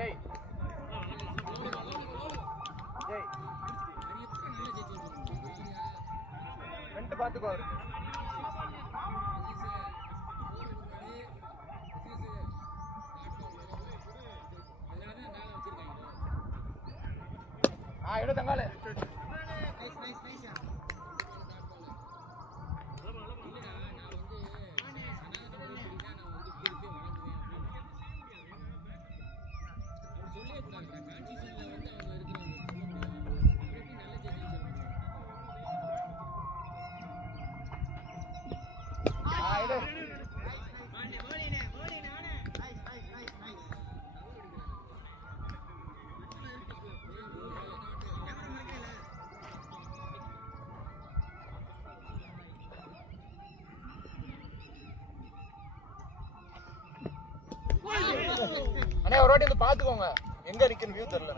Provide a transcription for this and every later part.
ஜெய் ஜெய் ரெண்டு பார்த்துக்கோ அவரு. எடு தங்காளு. அண்ணே ஒரு வாட்டி வந்து பாத்துக்கோங்க எங்க இருக்குன்னு வியூ தெரியல.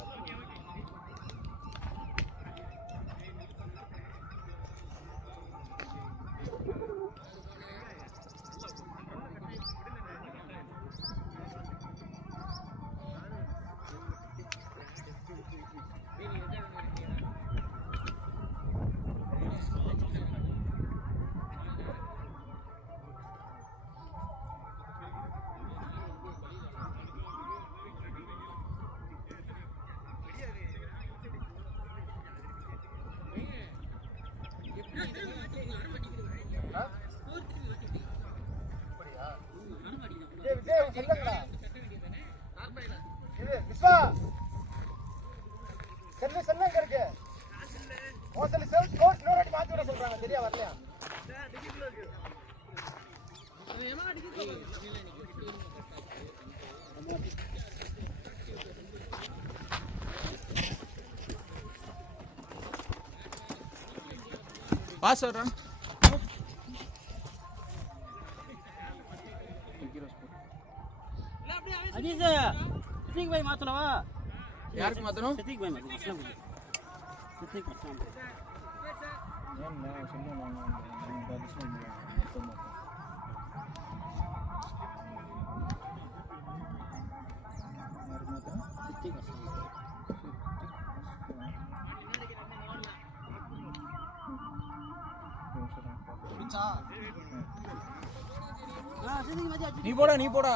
பாஸ் வர்றேன். அஜீஸ் சித்திக் பாய் மாத்தனவா? யாருக்கு மாத்தணும்? சித்திக் பாய் மாத்தணும். அஸ்லாம் சித்திக் அஸ்லாம் என்ன சொன்னா நான் பதில் சித்திக் அஸ்லாம் நீ போடா நீ போடா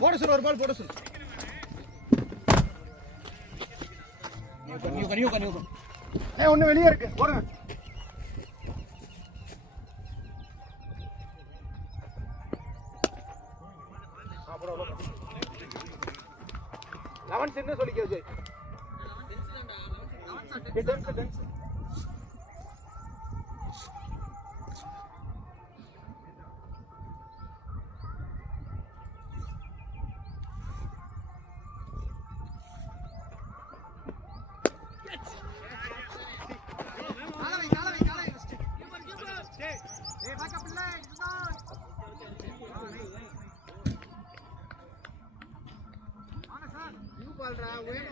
போட சொல்லு ஒரு பால் போட சொல்லு. ஒண்ணு வெளியே இருக்கு போடுங்க. லெவன் சின்ன சொல்லிக்க விஜய்.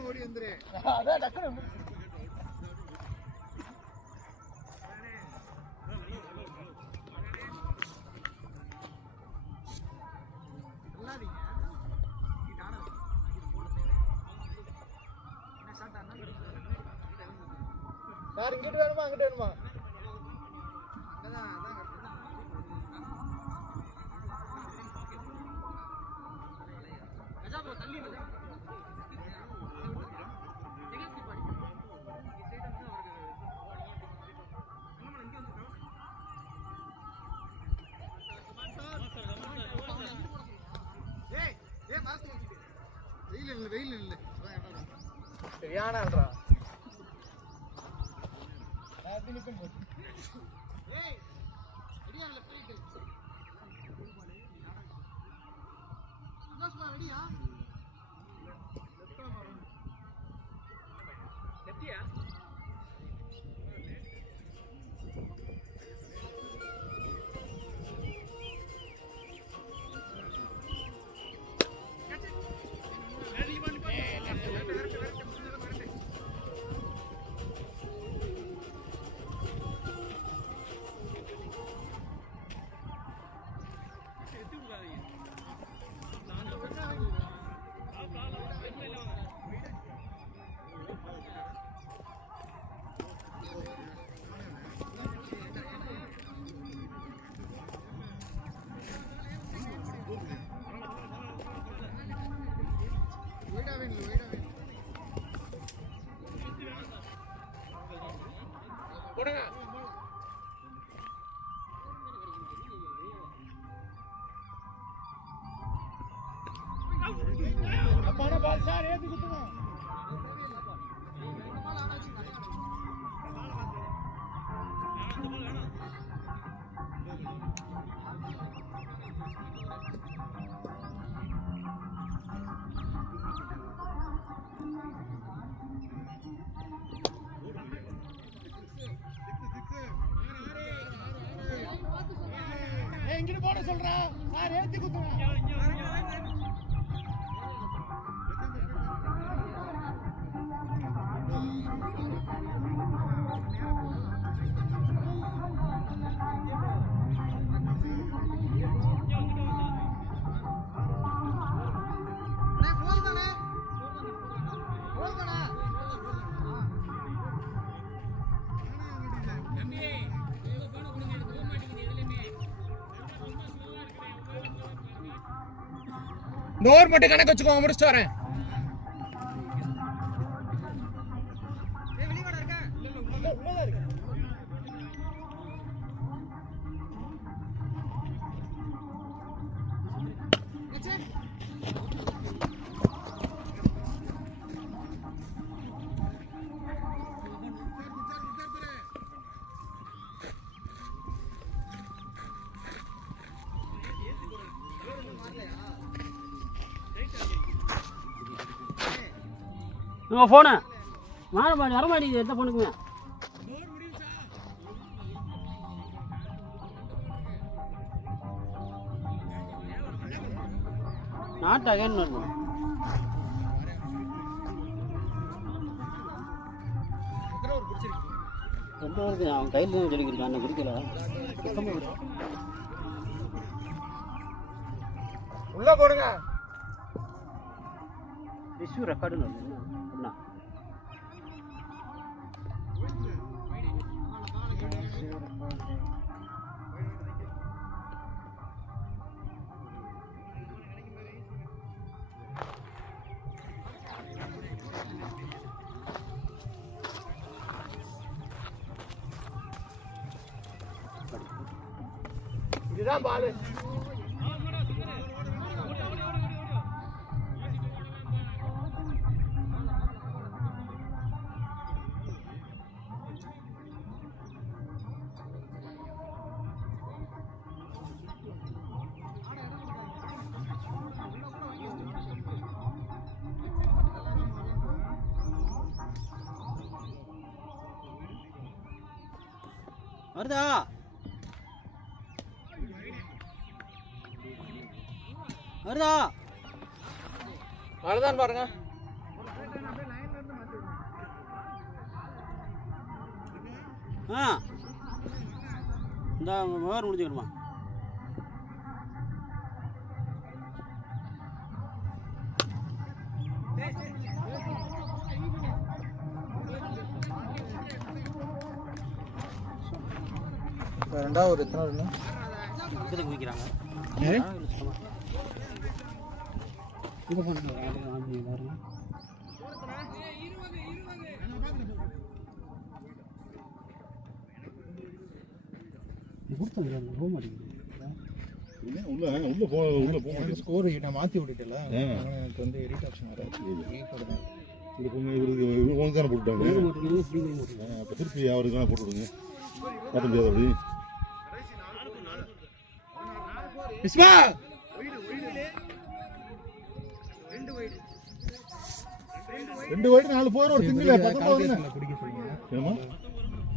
ஓடி வந்துரு அதான் டக்குனு சார் இங்கிட்டு வேணுமா அங்கிட்டு வேணுமா? வெயில் இல்லை சரியான ஆள்றா. இங்கிட்டு போட சொல்றேன் சார் ஏத்தி குத்துங்க டோர் மட்டும் கணக்கு வச்சுக்கோங்க முடிச்சுட்டு வரேன் உங்கள் ஃபோனு வரமாட்டேங்குது எந்த ஃபோனுக்குமே நாட் அகைன் வரணும் எந்த இருக்கு அவன் கையில் தான் சொல்லிக்கிருக்கான் அன்னை குடிக்கல உள்ள போடுங்க இஷ்யூ ரெக்கார்டுன்னு வருது என்ன இதுதான் பாலு வருதா வருதா வருதான் பாருங்க ஆ இந்த மோர் முடிஞ்சுக்கணுமா ரெண்டாவது எத்தனை வருங்க இப்போதைக்கு குடிக்கிறாங்க இது பண்ணுங்க பாருங்க ஸ்கோர் நான் மாற்றி விட்டுட்டல எனக்கு வந்து எடிட் ஆப்ஷன் வராது இந்த பொண்ணு இவருக்கு தானே போட்டுட்டாங்க அப்போ திருப்பி அவருக்கு தானே போட்டு விடுங்க மாற்ற முடியாது அப்படி விஸ்வா ரெண்டு வைடு 4 போர் ஒரு திங்கில 19 குடிக்க சொல்லுங்க ஏமா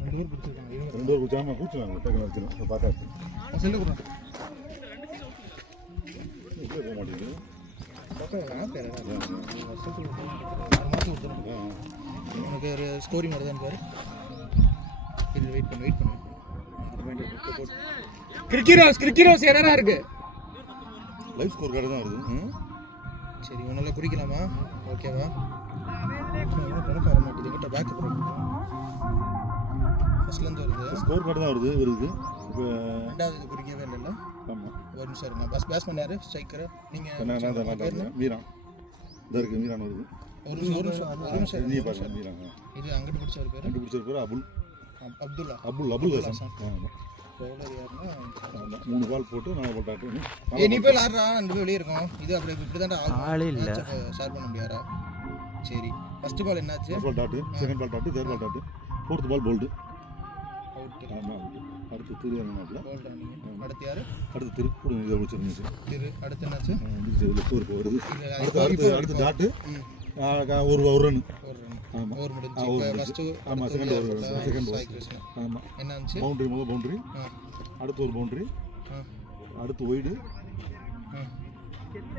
2 பேர் குடிச்சிருக்காங்க 2 பேர் குடிச்சாம குடிச்சாங்க டக்குனு வச்சிருக்கேன் பார்த்தா செல்லு கொடுங்க இப்படி போக மாட்டேங்குது உனக்கு ஒரு ஸ்கோரிங் வருதான்னு பாரு இது வெயிட் பண்ணு கிரிக்கிரோஸ் என்னடா இருக்கு லைவ் ஸ்கோர் கார்டு தான் வருது சரி உன்னால குறிக்கலாமா ஓகேவா கணக்கு வர மாட்டேங்குது கிட்ட பேக் ஃபர்ஸ்ட்லேருந்து வருது ஸ்கோர் கார்டு தான் வருது இப்போ ரெண்டாவது இது குறிக்கவே இல்லைல்ல ஆமாம் ஒரு நிமிஷம் இருங்க பேட்ஸ்மேன் யாரு ஸ்ட்ரைக்கரு நீங்கள் மீரான் இதாக இருக்குது மீரான் வருது ஒரு நிமிஷம் நீ பாருங்க மீரான் இது அங்கிட்டு பிடிச்ச ஒரு பேர் கண்டுபிடிச்ச பேர் அப்துல்லா அபுல் ஹசன் பவுலர் யாருன்னா ஆமாம் 3 பால் போட்டு 4 பால் டாட்டு நீ போய் விளாட்றா 2 பேர் வெளியே இருக்கோம் இது அப்படி இப்படி தான் ஆளே இல்ல. ஸ்டார்ட் பண்ண முடியாரா சரி ஃபர்ஸ்ட் பால் என்னாச்சு first ball dot second ball dot third ball dot fourth ball bowled out ஆமாம் அடுத்து திரு என்ன போல்ட் ரன்னிங் அடுத்து யாரு அடுத்து திரு கொடுங்க இதை முடிச்சிருந்துச்சு திரு அடுத்து என்னாச்சு ஸ்கோருக்கு வருது இல்ல, அடுத்து அடுத்து அடுத்து டாட்டு ஒரு ரன் ஒரு ரன் ஆமாம் ஓவர் முடிஞ்சு over இப்போ முடிஞ்சு. ஃபர்ஸ்ட் ஆமாம் second over second Sai over Krishnan ஆமாம் என்ன ஆச்சு பவுண்டரி முதல் பவுண்டரி அடுத்து ஒரு பவுண்டரி அடுத்து ஒய்டு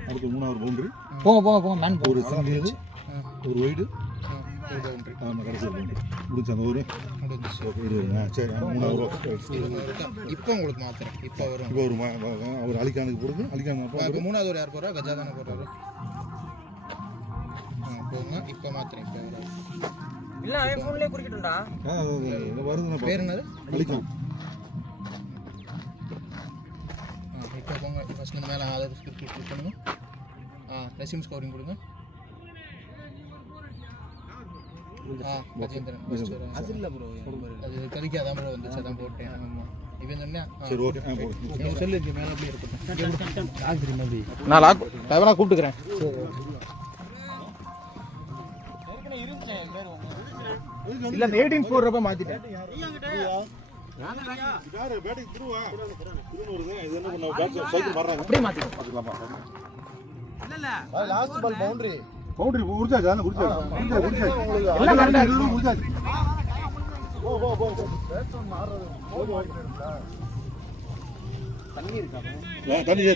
அடுத்து 3வது பவுண்டரி போங்க மேன் ஒரு சிங்கிள் ஒரு ஒய்டு ஒரு பவுண்டரி ஆமாம் கடைசி ஒரு பவுண்டரி முடிச்சு அந்த ஒரு முடிஞ்சிச்சு சரி 3வது இப்போ உங்களுக்கு மாத்துறேன் இப்போ வரும் இப்போ ஒரு அவர் அலிகானுக்கு போடுது அலிகான் இப்போ 3வது ஒரு யார் போறா கஜா தானே போறாரு போங்க இப்போ மாத்துறேன் இப்போ வரும் இல்ல அவன் ஃபோன்லயே குறிக்கிட்டா. வருதுண்ணா பேர் என்னது அலிகான் இப்போ போங்க ஃபர்ஸ்ட் இந்த மேலே ஆதார் ஸ்கிரிப்ட் கிளிக் பண்ணுங்க ரெஸ்யூம் ஸ்கோரிங் கொடுங்க கஜேந்திரன் ஃபர்ஸ்ட் அது இல்ல ப்ரோ. அது கதிக்கு அதான் ப்ரோ வந்துச்சு அதான் போட்டேன் ஆமாம் இப்போ சொன்னேன் சரி ஓகே போடுங்க உங்கள் செல்லு இருக்கு மேலே அப்படியே இருக்கட்டும் லாக் தெரியுமா பி. நான் லாக் வேணா கூப்பிட்டுக்கிறேன் இல்லை அந்த 18 போடுறப்ப மாற்றிட்டேன் யாரு பேட்டிங் திருவா திருநூறுங்க இது என்ன பண்ண பேட் சைக்கிள் மாறறாங்க அப்படியே மாற்றிட்டேன் பார்த்துக்கலாமா லாஸ்ட் பால் பவுண்டரி பவுண்டரி உரிச்சாச்சு அதான் உரிச்சாச்சு எல்லாம் கரெக்டாக இருக்கு உரிச்சாச்சு தண்ணி இருக்கா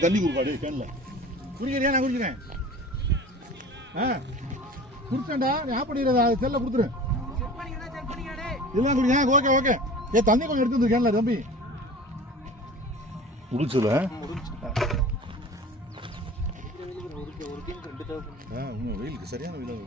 தண்ணி குடுப்பாடி கேன்ல குடிக்கிறியா நான் குடிக்கிறேன் குடிச்சேன்டா நீ ஆப் பண்ணிடுறதா செல்ல கொடுத்துரு இதெல்லாம் குடிங்க ஓகே ஓகே தண்ணி கொஞ்சம் எடுத்து வந்து கேன்ல தம்பி முடிச்சல வெயிலுக்கு சரியான வெயில்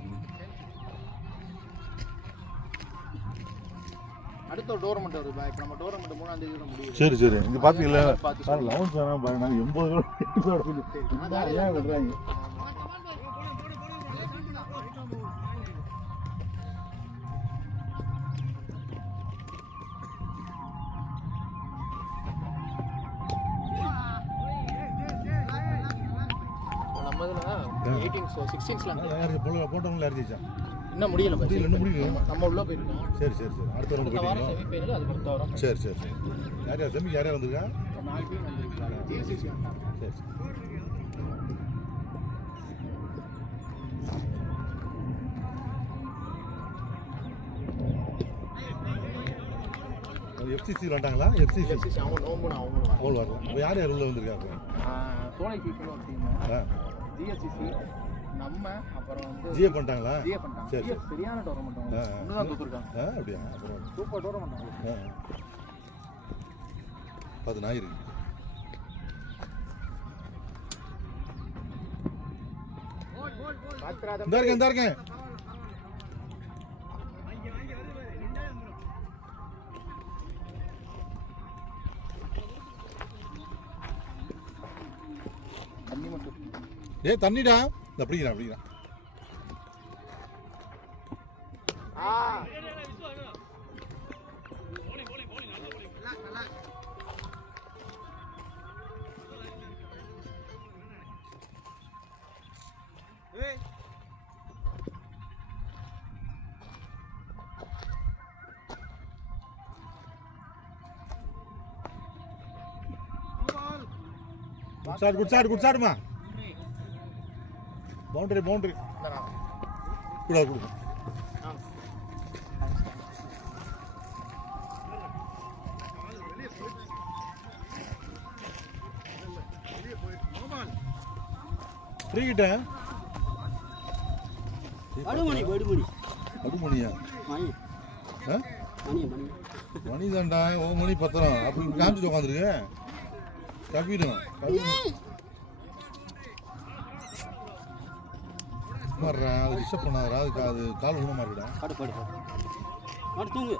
அடுத்த ஒரு டோர்னமெண்ட் வருது இப்போ நம்ம டோர்னமெண்ட் 3ஆம் தேதி முடியும் சரி சரி இங்க பாத்தீங்களா சார் 11 வேணாம் நாங்க 80 ஏன் விடுறாங்க நம்ம இதில் 16 போட்டவங்கள அடிச்சா இன்னும் முடியல முடியல இன்னும் முடியல நம்ம உள்ள போயிருக்கோம் சரி சரி சரி அடுத்த ரவுண்ட் அடுத்த வாரம் போயிட்டீங்களா செமி ஃபைனல் அதுக்கு அடுத்த வாரம் சரி சரி சரி யார் யார் செமிக்கு யார் யார் வந்திருக்கா 4 பேர் வந்திருக்காங்க ஜிஎஸ்சி வந்தாங்க சரி சரி எஃப்சிசி விளாண்டாங்களா எஃப்சிசி அவங்க நோம்பு அவங்க அவ்வளோ வரலாம் இப்போ யார் யார் உள்ள வந்திருக்காங்க சோலை சீக்கிரம் ஒரு டீம் ஜிஎஸ்சிசி நம்ம அப்புறம் வந்து ஜிஏ பண்ணிட்டாங்களா ஜிஏ பண்ணிட்டாங்க சரி. சரியான டோர்னமெண்ட் அவங்க இன்னும் தான் தூத்துருக்காங்க அப்படியா அப்புறம் சூப்பர் டோர்னமெண்ட் அது நாய் இருக்கு இந்த இருக்கேன் தண்ணி மட்டும் ஏய் தண்ணிடா இந்த அப்படிங்கிறான் அப்படிங்கிறான் குட் ஷாட்மா பவுண்டரி கூட கொடு ஃப்ரீ கிட்ட அடுமணியா மணி தான்டா ஓ மணி பத்திரம் அப்படி காமிச்சிட்டு உட்காந்துருக்கு கவிடும் மாறுறா அது டிஸ்டர்ப் பண்ணாதரா அதுக்கு அது கால் ஊன மாறிடா தூங்கு.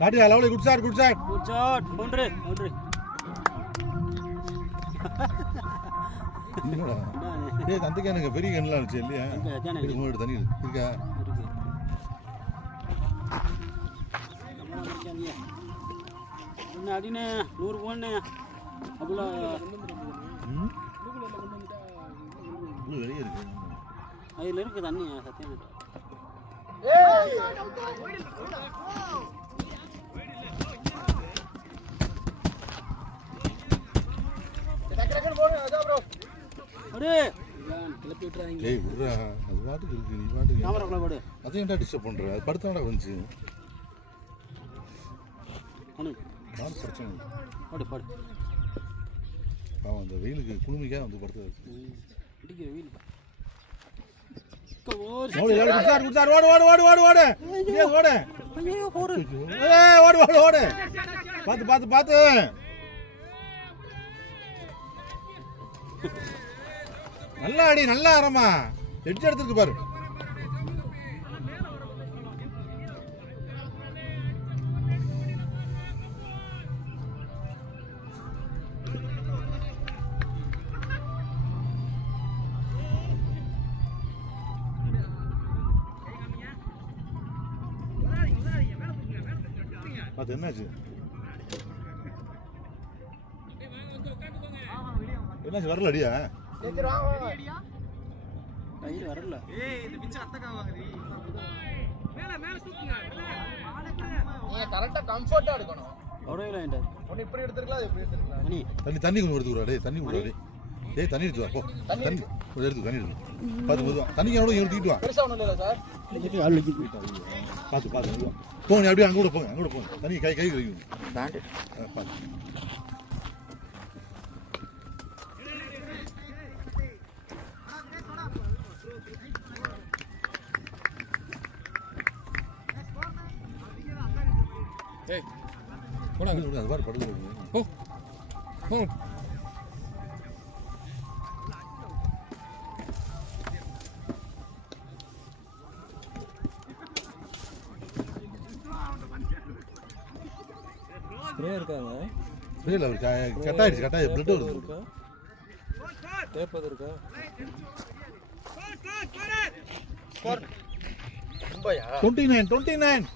காட்டியா லவ்லி குட் ஷாட் பவுண்டரி என்னடா ஏய் அந்த கேனுங்க பெரிய கேன்லாம் இருந்துச்சு இல்லையா இது மூணு தண்ணி இருக்கா அடினே 100 போண்ணே அவ்வளோ வெளியே இருக்கு அதில் இருக்குது தண்ணி சத்தியம் ஏய் விட்றா அது பாட்டுக்கு இருக்கு நீ பாட்டுக்கு அதை ஏன்டா டிஸ்டர்ப் பண்ணுற அது படுத்தாடா வந்துச்சு நானும் பிரச்சனை பாடு பாடு அவன் அந்த வெயிலுக்கு குளுமைக்காக வந்து படுத்து அடிக்கிற வெயில் ஓடு ஓடு ஓடு ஓடு ஓடு ஓடு ஓடு ஓடு ஓடு பார்த்து பார்த்து பார்த்து நல்லா அடி நல்லா ஆரமா எட்ஜ் எடுத்துருக்கு பாரு அது என்னாச்சு என்னாச்சு வரல அடியா கையில் வரல நீங்க கரெக்டா கம்ஃபர்ட்டா எடுக்கணும் ஒரே ஒன்னு இப்படி எடுத்துக்கலாம் அது இப்படி எடுத்துக்கலாம் மணி தண்ணி கொஞ்சம் எடுத்துக்கிறா டேய் தண்ணி விடுறா டேய் தண்ணி எடுத்து வா போ தண்ணி கொஞ்சம் எடுத்து தண்ணி எடுத்து பார்த்து போதும் தண்ணி எவ்வளோ எடுத்துக்கிட்டு வா பெருசா ஒண்ணும் இல்ல சார் பார்த்து பார்த்து போங்க அப்படியே அங்கே கூட போங்க தண்ணி கை கழிக்கும் பார்த்து அது பாரு படுது ஸ்ப்ரே இருக்காங்க புரியல அவர் கட்டாயிடுச்சு பிளட் வருது டேப் இருக்கா ஸ்கோர் 29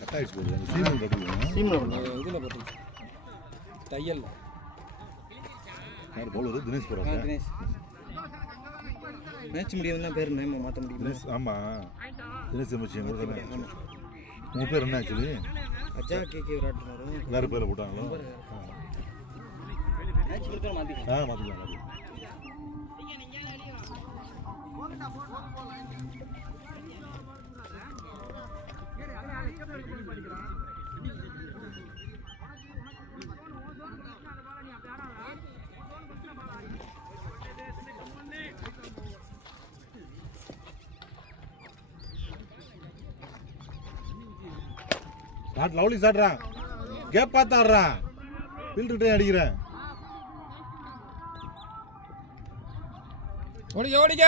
கட்டாயிடுச்சு போகுது அந்த சீமல் கட்டுவோம் இதில் போட்டு தையல் யார் பவுலர் தினேஷ் போகிறாங்க தினேஷ் மேட்ச் முடியாதுன்னா பேர் நேம் மாற்ற முடியும் தினேஷ் ஆமாம் தினேஷ் எம்எச்சி உங்கள் பேர் என்ன ஆக்சுவலி அஜா கேகே விராட் வரும் வேறு பேரில் போட்டாங்களோ மேட்ச் கொடுத்தா மாற்றிக்கலாம் மாற்றிக்கலாம் லவ்லி சாடுறான் கேப் பார்த்து ஆடுறான் ஃபீல்டுகிட்டே அடிக்கிறேன் ஓடிக்க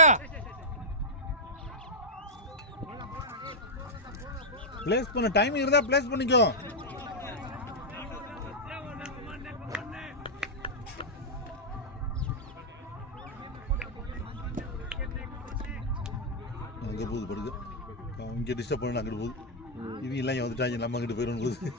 பிளேஸ் பண்ண டைமிங் இருந்தா பிளேஸ் பண்ணிக்கோ அங்கே போகுது படுது இங்கே டிஸ்டர்ப் பண்ண அங்கிட்டு போகுது இவங்க எல்லாம் வந்துட்டாங்க நம்ம அங்கிட்டு போயிடும் போகுது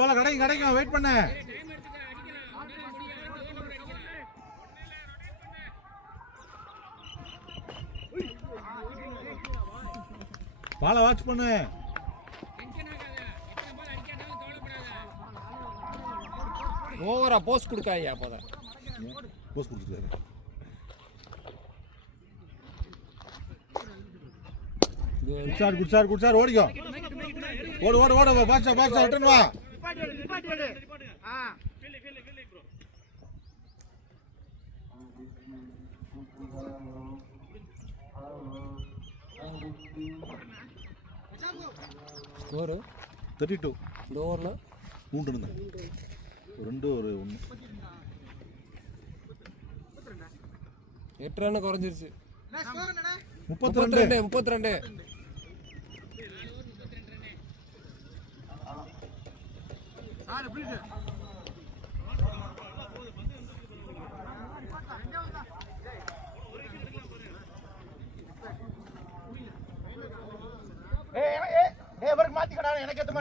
போல கிடைக்கும் வெயிட் பண்ண பால வாட்ச் பண்ணு ஓவரா போஸ்ட் கொடுக்காயா அப்போதான் போஸ்ட் கொடுத்துருக்காரு. குட் சார் ஓடிக்கோ. ஓடு பாஸ்டா ரிட்டர்ன் வா. ஸ்கோர் 32. இந்த ஓவரில் 3 இருந்தா 2 ஒரு 1. 8 ரன் குறைஞ்சிருச்சு. 32.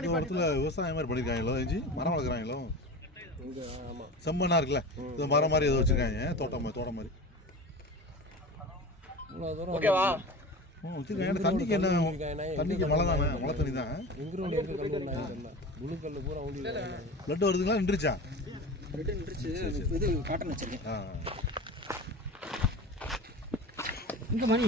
இந்த இடத்துல விவசாயம் மாதிரி பண்ணிருக்காங்களோ, மரம் வளர்க்குறாங்களோ, செம்மண்ணா இருக்குல்ல, இது மரம் மாதிரி ஏதோ வச்சிருக்காங்க, தோட்டம் மாதிரி. ஓகேவா? வச்சிருக்காங்க. தண்ணிக்கு என்ன, தண்ணிக்கு மழை தானே, மழை தண்ணி தான். பிளட் வருதுங்களா? நின்றுச்சா? இது காட்டன் வச்சிருக்கேன். இங்க மணி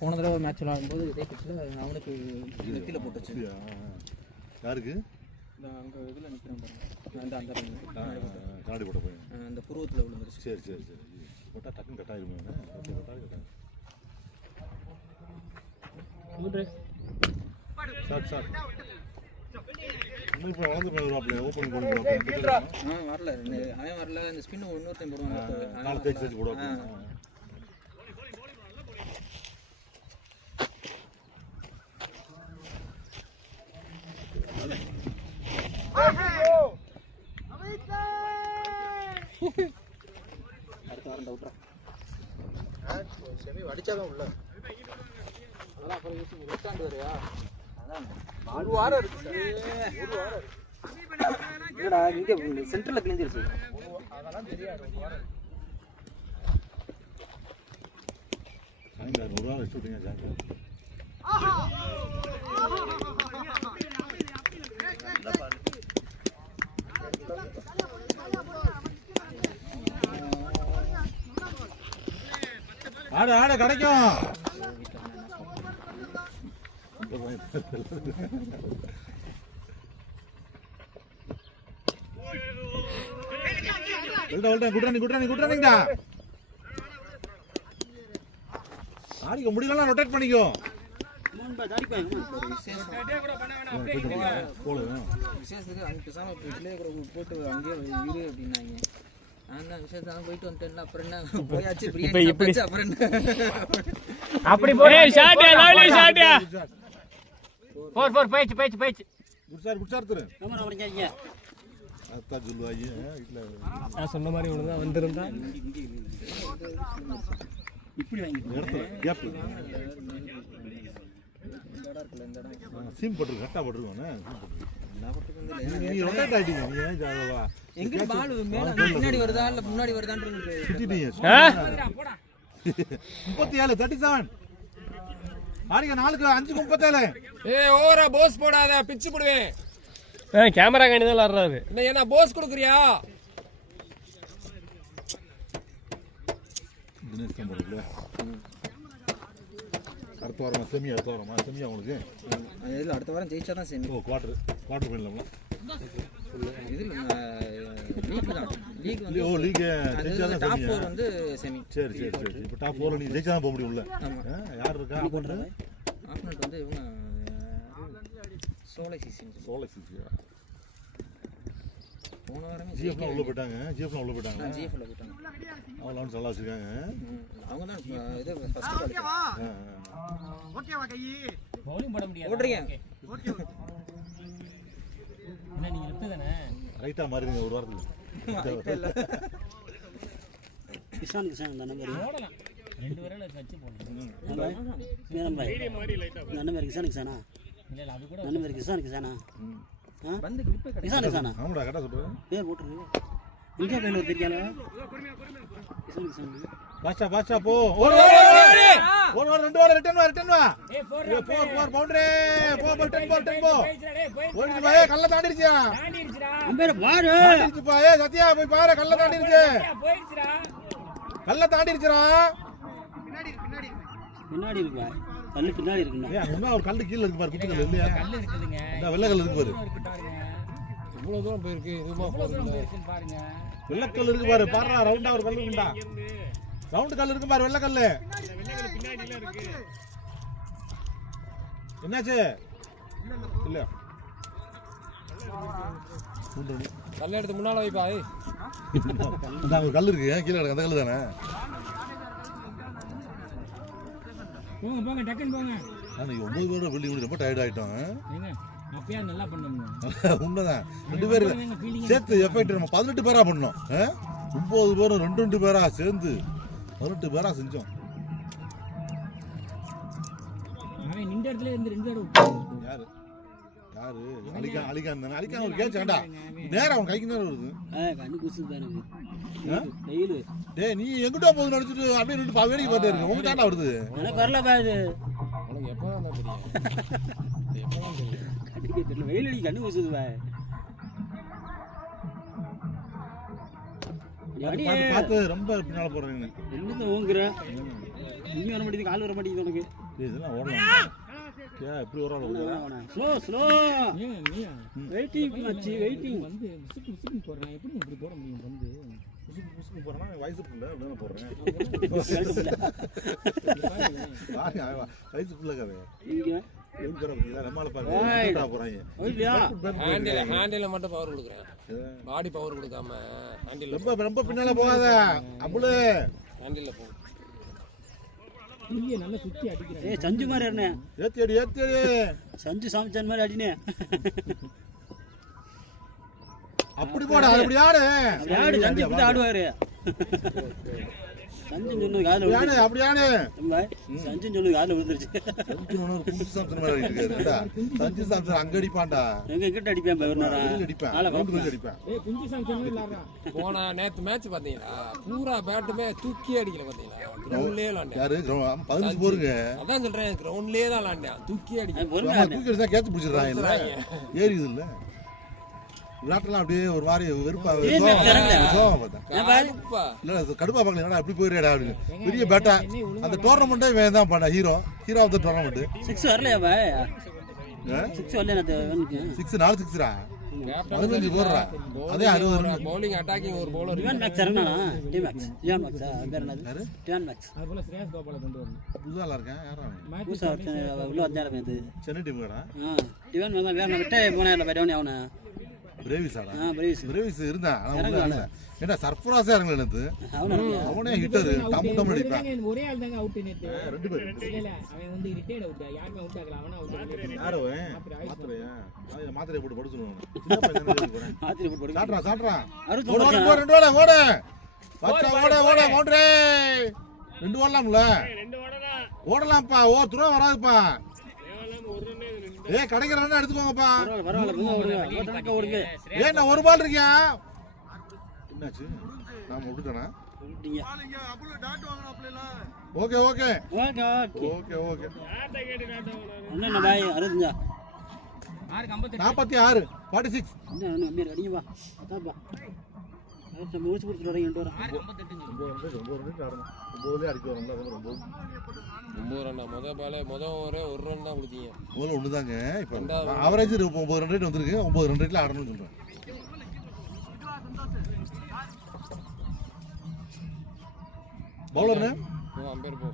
போன தடவை மேட்ச் விளாடும்போது இதே பிச்சில் அவனுக்கு நெத்தியில் போட்டுச்சு. யாருக்கு? அங்கே இதில் நிற்கிறேன் பாருங்க, அந்த கண்ணாடி போட்ட போய் அந்த புருவத்தில் விழுந்துருச்சு. சரி போட்டால் டக்குன்னு கட்டாயிருமே. சார் இப்போ வளர்ந்து போயிடுவாப்ல, ஓப்பன் பண்ணி வரல, அவன் வரல. இந்த ஸ்பின் இன்னொருத்தையும் போடுவாங்க, காலை தேய்ச்சி போடுவாங்க. அடுத்த வாரம் டவுட்ரா செமி அடிச்சாதான் உள்ள. அதெல்லாம் அப்புறம் யூஸ் ரெஸ்டாண்ட் வரையா? ஒரு வாரம் இருக்கு. இல்லடா, இங்கே சென்டரில் கிழிஞ்சிருச்சு. அதெல்லாம் தெரியாது. ஒரு வாரம் சாயங்காலம் 1 வாரம் வச்சு விட்டீங்க. சாயங்காலம் ஆட கிடைக்கும். குட்ரானிங்கடா. ஆடிக்க முடியலன்னா ரொட்டேட் பண்ணிக்கோ. விசேஷத்துக்கு அங்கே பேசாமல் வீட்டிலே கூட போட்டு அங்கேயே இரு அப்படின்னாங்க. நான் தான் விசேஷம் போயிட்டு வந்துட்டேன். அப்புறம் என்ன போயாச்சு, பிரியாணி அப்புறம் என்ன அப்படி போய் ஷாட்டியா லவ்லி ஷாட்டியா 4 பேச்சு குட் சார் தரு கேமரா வரைங்க. அத்தா சொல்லுவாங்க வீட்ல நான் சொன்ன மாதிரி ஒழுங்கா வந்திருந்தா இப்படி வாங்கி இடத்துல கேப் இந்த இடம் இருக்குல்ல, இந்த இடம் சீம் போட்டுருக்கு, கரெக்டாக போட்டுருக்கோண்ணே. எல்லா பக்கத்துக்கும் நீ ரொட்டேட் ஆகிட்டீங்க. நீ ஏன் ஜாதவா எங்க பால் மேல பின்னாடி வருதா இல்ல முன்னாடி வருதான்றது சுத்திட்டீங்க. 37 37 ஆடிங்க 4க்கு 5 37. ஏய் ஓவரா போஸ் போடாத, பிச்சு போடுவேன். கேமரா காணி தான் விளாடுறாரு. என்ன போஸ் கொடுக்குறியா? தினேஷ் தான் போடுறீங்களா? அடுத்த வாரம் செமி அவங்களுக்கு. அதில் அடுத்த வாரம் ஜெயிச்சா தான் செமி. ஓ குவார்டர் பண்ணிடலாம்ல. இது லீக் தான். லீக் வந்து ஓ லீக் ஜெயிச்சா தான் டாப் செமி. 4 வந்து செமி. சரி இப்போ டாப் 4 நீ ஜெயிச்சா தான் போக முடியும்ல. யார் இருக்கா ஆப்போனன்ட்? ஆப்போனன்ட் வந்து இவங்க சோலை சீசன். போன வாரமே ஜிஎஃப்லாம் உள்ள போயிட்டாங்க. ஜிஎஃப்ல போயிட்டாங்க. அவங்க லான்ஸ் நல்லா வச்சிருக்காங்க. அவங்க தான் இது ஃபர்ஸ்ட் பால். ஓகேவா கை பவுலிங் போட முடியாது. ஓடுறீங்க. ஓகே என்ன நீங்க லெஃப்ட் தானே? ரைட்டா மாறிடுங்க ஒரு வாரத்துக்கு. இல்ல கிசான் அந்த நம்பர் போடலாம். 2 விரல வச்சு போடணும். அந்த மாதிரி கிசானா இல்ல அது கூட அந்த மாதிரி கிசானா வந்து கிளிப்பே கிசானா ஆமாடா கரெக்டா சொல்றேன். பேர் போட்டுருக்கு. இந்தியா கையில் தெரியாதா கிஷான் பாஷா பாஷா போ ஓடு ஓடு ஓடு ரெண்டு ஓடு ரிட்டர்ன் வா போர் பவுண்டரி போ ரிட்டர்ன் போ ஓடிச்சு பா கல்ல தாண்டிருச்சியா அம்பேர் பாரு தாண்டிருச்சு பா சத்யா போய் பாரு கல்ல தாண்டிருச்சு கல்ல தாண்டிருச்சுடா பின்னாடி இருக்கு கல்லு பின்னாடி இருக்குண்ணா இன்னும் ஒரு கல்லு கீழே இருக்கு பாரு குட்டி கல்லு இல்லையா இந்த வெள்ளை கல்லு இருக்கு பாரு இவ்வளவு தூரம் போயிருக்கு இதுமா பாருங்க வெள்ளக்கல் இருக்கு பாரு பாரு ரவுண்டா ஒரு கல்லு உண்டா ரவுண்ட் கல் இருக்கு பாரு வெள்ளக்கல்லு என்னாச்சு இல்ல கல்ல எடுத்து முன்னால வைப்பா அந்த ஒரு கல் இருக்கு கீழே கிடக்கு அந்த கல்லு தானே போங்க டக்குன்னு போங்க நான் 9 பேரோட பில்டிங் ரொம்ப டயர்ட் ஆயிட்டோம் அப்பயா நல்லா பண்ணோம் உண்மைதான் 2 பேர் சேர்த்து எஃபெக்ட் நம்ம 18 பேரா பண்ணோம் 9 பேரும் 2 பேரா சேர்ந்து 18 பேரா செஞ்சோம் அவன் நின்ற இடத்துல இருந்து 2 பேர் யாரு அலிகான் ஒரு கேட்ச் வேண்டா நேரா அவன் கைக்கு நேரம் வருது கண்ணு குசுது டெய்லி டேய் நீ எங்கிட்ட போகுது நடிச்சிட்டு அப்படியே நின்று வேடிக்கை பார்த்துட்டு இருக்க உங்க தாண்டா வருது எனக்கு வரல பாரு உனக்கு எப்பதான் தெரியும் கண்ணுக்கு தெரியல வெயில் அடி கண்ணு குசுது பா பார்த்து ரொம்ப பின்னால போடுறீங்க என்னத்தை ஓங்குற நீ வர மாட்டேங்குது கால் வர மாட்டேங்குது உனக்கு இதெல்லாம் ஓடலாம் எப்படி ஒரு ஸ்லோ வெயிட்டிங் மச்சி வெயிட்டிங் வந்து விசுக்கு போடுறேன் எப்படி இப்படி போட முடியும் வந்து புசுக்கு போறேன்னா வயசு புள்ள அப்படியே போடுறேன் வயசு புள்ள கதை ஹேண்டில் மட்டும் பவர் கொடுக்குறேன் பாடி பவர் கொடுக்காம ஹேண்டில் ரொம்ப பின்னால போகாத அப்புளு ஹேண்டில் போ இங்க நல்லா சுத்தி அடிக்கிறேன் ஏய் சஞ்சு மாதிரி அண்ணே ஏத்தி அடி சஞ்சு சாமிச்சான் மாதிரி அடினே அப்படி போட அப்படி ஆடு சஞ்சு இப்படி ஆடுவாரு சஞ்சு சொன்னது காதுல விழுந்துருச்சு அப்படி ஆடு சஞ்சு சொன்னது காதுல விழுந்துருச்சு சஞ்சு சாம்சன் அங்க அடிப்பான்டா எங்க கிட்ட அடிப்பேன் பவர்னரா அடிப்பேன் ஏய் குஞ்சு சாம்சன் விளையாடுறா போனா நேத்து மேட்ச் பாத்தீங்களா பூரா பேட்டுமே தூக்கி அடிக்கல பாத்தீங்களா கிரவுண்ட்லயே விளையாண்டேன் யாரு 15 போருங்க அதான் சொல்றேன் கிரவுண்ட்லயே தான் விளையாண்டேன் தூக்கி அடிக்கல தூக்கி அடிச்சா கேட்ச் பிடிச்சிடுறாங்க இல்ல ஏறிது இல்ல விளையாட்டுலாம் அப்படியே ஒரு மாதிரி வெறுப்பா கடுப்பா பாக்கல அப்படி போயிடுறா அப்படின்னு பெரிய பேட்டா அந்த டோர்னமெண்ட்டே வேணும் தான் பண்ண ஹீரோ ஆஃப் த டோர்னமெண்ட் 6 வரலையா பாய் 6 வரல 6 4 6ரா 15 போடுறா அதே 60 ரன் பவுலிங் அட்டாக்கிங் ஒரு பவுலர் டிவான் மேக்ஸ் இறங்கனா டிவான் மேக்ஸ் பேர் என்னது டிவான் மேக்ஸ் அது போல ஸ்ரேயஸ் கோபால கொண்டு வரணும் புதுசால இருக்கேன் யாரா புதுசா உள்ள வந்தாரு இது சென்னை டீம் கடா டிவான் மேக்ஸ் வேற விட்டே போனா இல்ல பைடோனி அவன பிரேவிஸாடா பிரேவிஸ் இருந்தா ஆனா ஏன்னா சர்ப்ரைஸா இறங்கல நேத்து அவனே ஹிட்டர் டம் அடிப்பான் ஒரே ஆள் தாங்க அவுட் நேத்து 2 பேர் இல்ல அவன் வந்து ரிட்டையர்ட் அவுட் யாருமே அவுட் ஆகல அவனா அவுட் யாரோ மாத்திரையா மாத்திரை போட்டு படு சொல்லுவாங்க சின்ன பையன் போறேன் மாத்திரை போட்டு சாட்றா அறுத்து ரெண்டு ஓட பச்சா ஓட மவுண்டரே 2 ஓடலாம்ல 2 ஓடலாம்ப்பா துரோ வராதுப்பா ஏய் கடைக்கு ரன் எடுத்துக்கோங்கப்பா பரவாயில்ல ஓடுங்க ஏய் நான் ஒரு பால் இருக்கியா என்னாச்சு நாம விட்டுட்டேனா ஓகே என்ன பாய் 65 46 46 என்ன அமீர் அடிங்க வா அதான் மூச்சு புடிச்சிட்டு வரீங்க 2 9 அடிக்க வரல ரொம்ப 9 ரன் முத ஒரே 1 ரன் தான் கொடுத்தீங்க முதல்ல ஒண்ணுதாங்க இப்போ ஆவரேஜ் 9 ரன் ரேட் வந்திருக்கு 9 ரன் ரேட்ல ஆடணும்னு சொல்றேன் பவுலர்னே அம்பேர் போ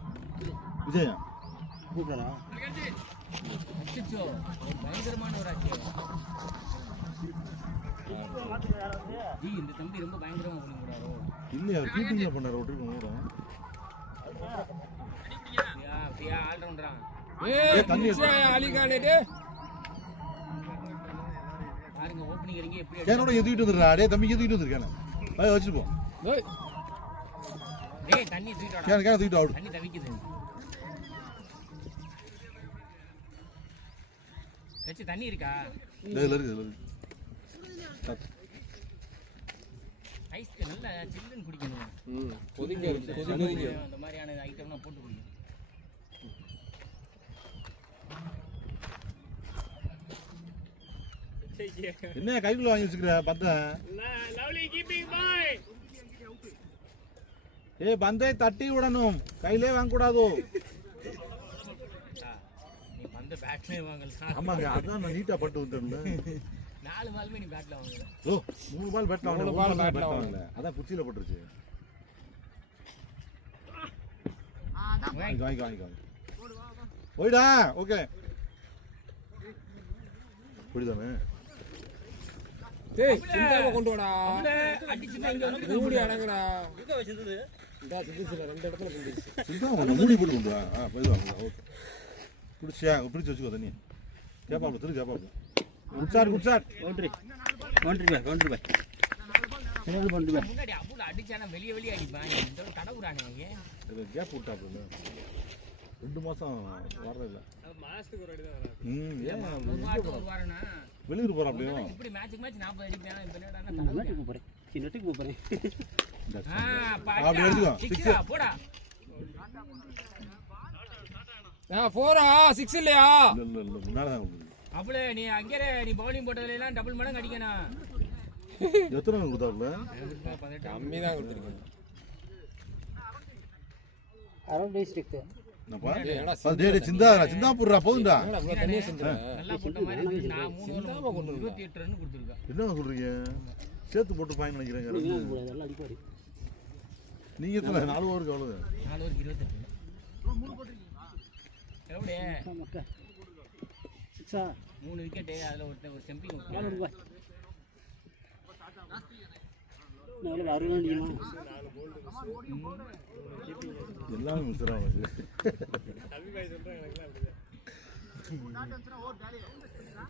விஜயா கூப்பிடறா அச்சச்சோ பயங்கரமான ஒரு ஆட்சி இந்த தம்பி ரொம்ப பயங்கரமா போடுறாரோ இல்ல அவர் கீப்பிங்ல பண்ணாரு ஓட்டு ஓடும் யா ஆல் ரவுண்டரா ஏய் தண்ணி அலிகானே பாருங்க ஓபனிங் இறங்கி எப்படி கேனோட எதுக்கிட்டு வந்துடா டேய் தம்பி எதுக்கிட்டு வந்திருக்கானே போய் வச்சிட்டு போ டேய் தண்ணி தூக்கிட்டு வாடா கேன தூக்கிட்டு அவுட் தண்ணி தவிக்குது வெச்சு தண்ணி இருக்கா இதுல இருக்கு ஐஸ்க்கு நல்லா சில்லுன்னு குடிக்கணும். கொதிக்க அந்த மாதிரியான ஐட்டம்லாம் போட்டு குடிக்கணும். என்ன கைக்குள்ள வாங்கி வச்சுக்கிற பந்தம்? பந்தை தட்டி விடணும், கையிலே வாங்கக்கூடாதோ. நீ பந்த பேட்லேயே வாங்கலாம். ஆமாங்க, அதான் நான் நீட்டா பட்டு வந்துட்டேன்ல. 4 பாலுமே நீ பேட்டில் வாங்கல. 3 பால் பேட்ல வாங்கல, அதான் குச்சியில பட்டுருச்சு. வாங்கி போயிடா. ஓகே புரியுதாமே? டேய் சிந்தாம கொண்டு வாடா. அடிச்சுனா இங்க வந்து மூடி அடங்கடா. எங்க வச்சிருந்தது? இந்த சிந்துல 2 இடத்துல சிந்துச்சு. சிந்தாம மூடி போட்டு கொண்டு வா. போயிடுவாங்க. ஓகே பிடிச்சியா? பிடிச்சி வச்சுக்கோ தண்ணி. கேப்பாப்ல திரு கேப்பாப்ல. Good shot. கவுண்டரி பாய். முன்னாடி அப்புல அடிச்சானா வெளிய அடிப்பான். இந்த தடவுறானே ஏன்? இது கேப் விட்டாப்ல 2 மாசம் வரல இல்ல. மாசத்துக்கு ஒரு அடி தான் வராது. ஏன் ஒரு வாரம்னா வெளியூர் போற அப்படியே இப்படி மேட்ச் 40 அடிப்பேன். இப்ப என்னடா நெட்டுக்கு போறேன். அப்படி எடுத்துக்கோ. சிக்ஸா போடா. 4 6 இல்லையா? இல்ல முன்னால தான் வந்து. அப்புல நீ அங்கே நீ பவுலிங் போட்டதுல எல்லாம் டபுள் மடங்கு அடிக்கணும். எத்தனை ரன் கொடுத்தாப்ல? கம்மி தான் கொடுத்துருக்கேன். அரௌண்ட் டிஸ்ட்ரிக்ட் என்னப்பா? டேய் சிந்தா போடுறா போதும்டா. அவ்வளவு தண்ணியே செஞ்சுறேன். நல்லா போட்ட மாதிரி இருக்கு. நான் 3 ஓவர் 28 ரன் கொடுத்துருக்கேன். என்ன சொல்றீங்க? சேர்த்து போட்டு பாயிண்ட் நினைக்கிறேன். அதெல்லாம் அடிப்பாரு. நீங்க எத்தனை 4 ஓவருக்கு அவ்வளவு? 4 ஓவருக்கு 28. எவ்வளவு? மக்கா 6 3 விக்கெட். அதுல ஒரு ஸ்டம்பிங். பாய். நான் எவ்வளவு 6 ரன் அடிக்கணும். எல்லாமே மிஸ் ஆகுது. கவி பாய் சொல்றேன் எனக்குலாம் அப்படிதான்.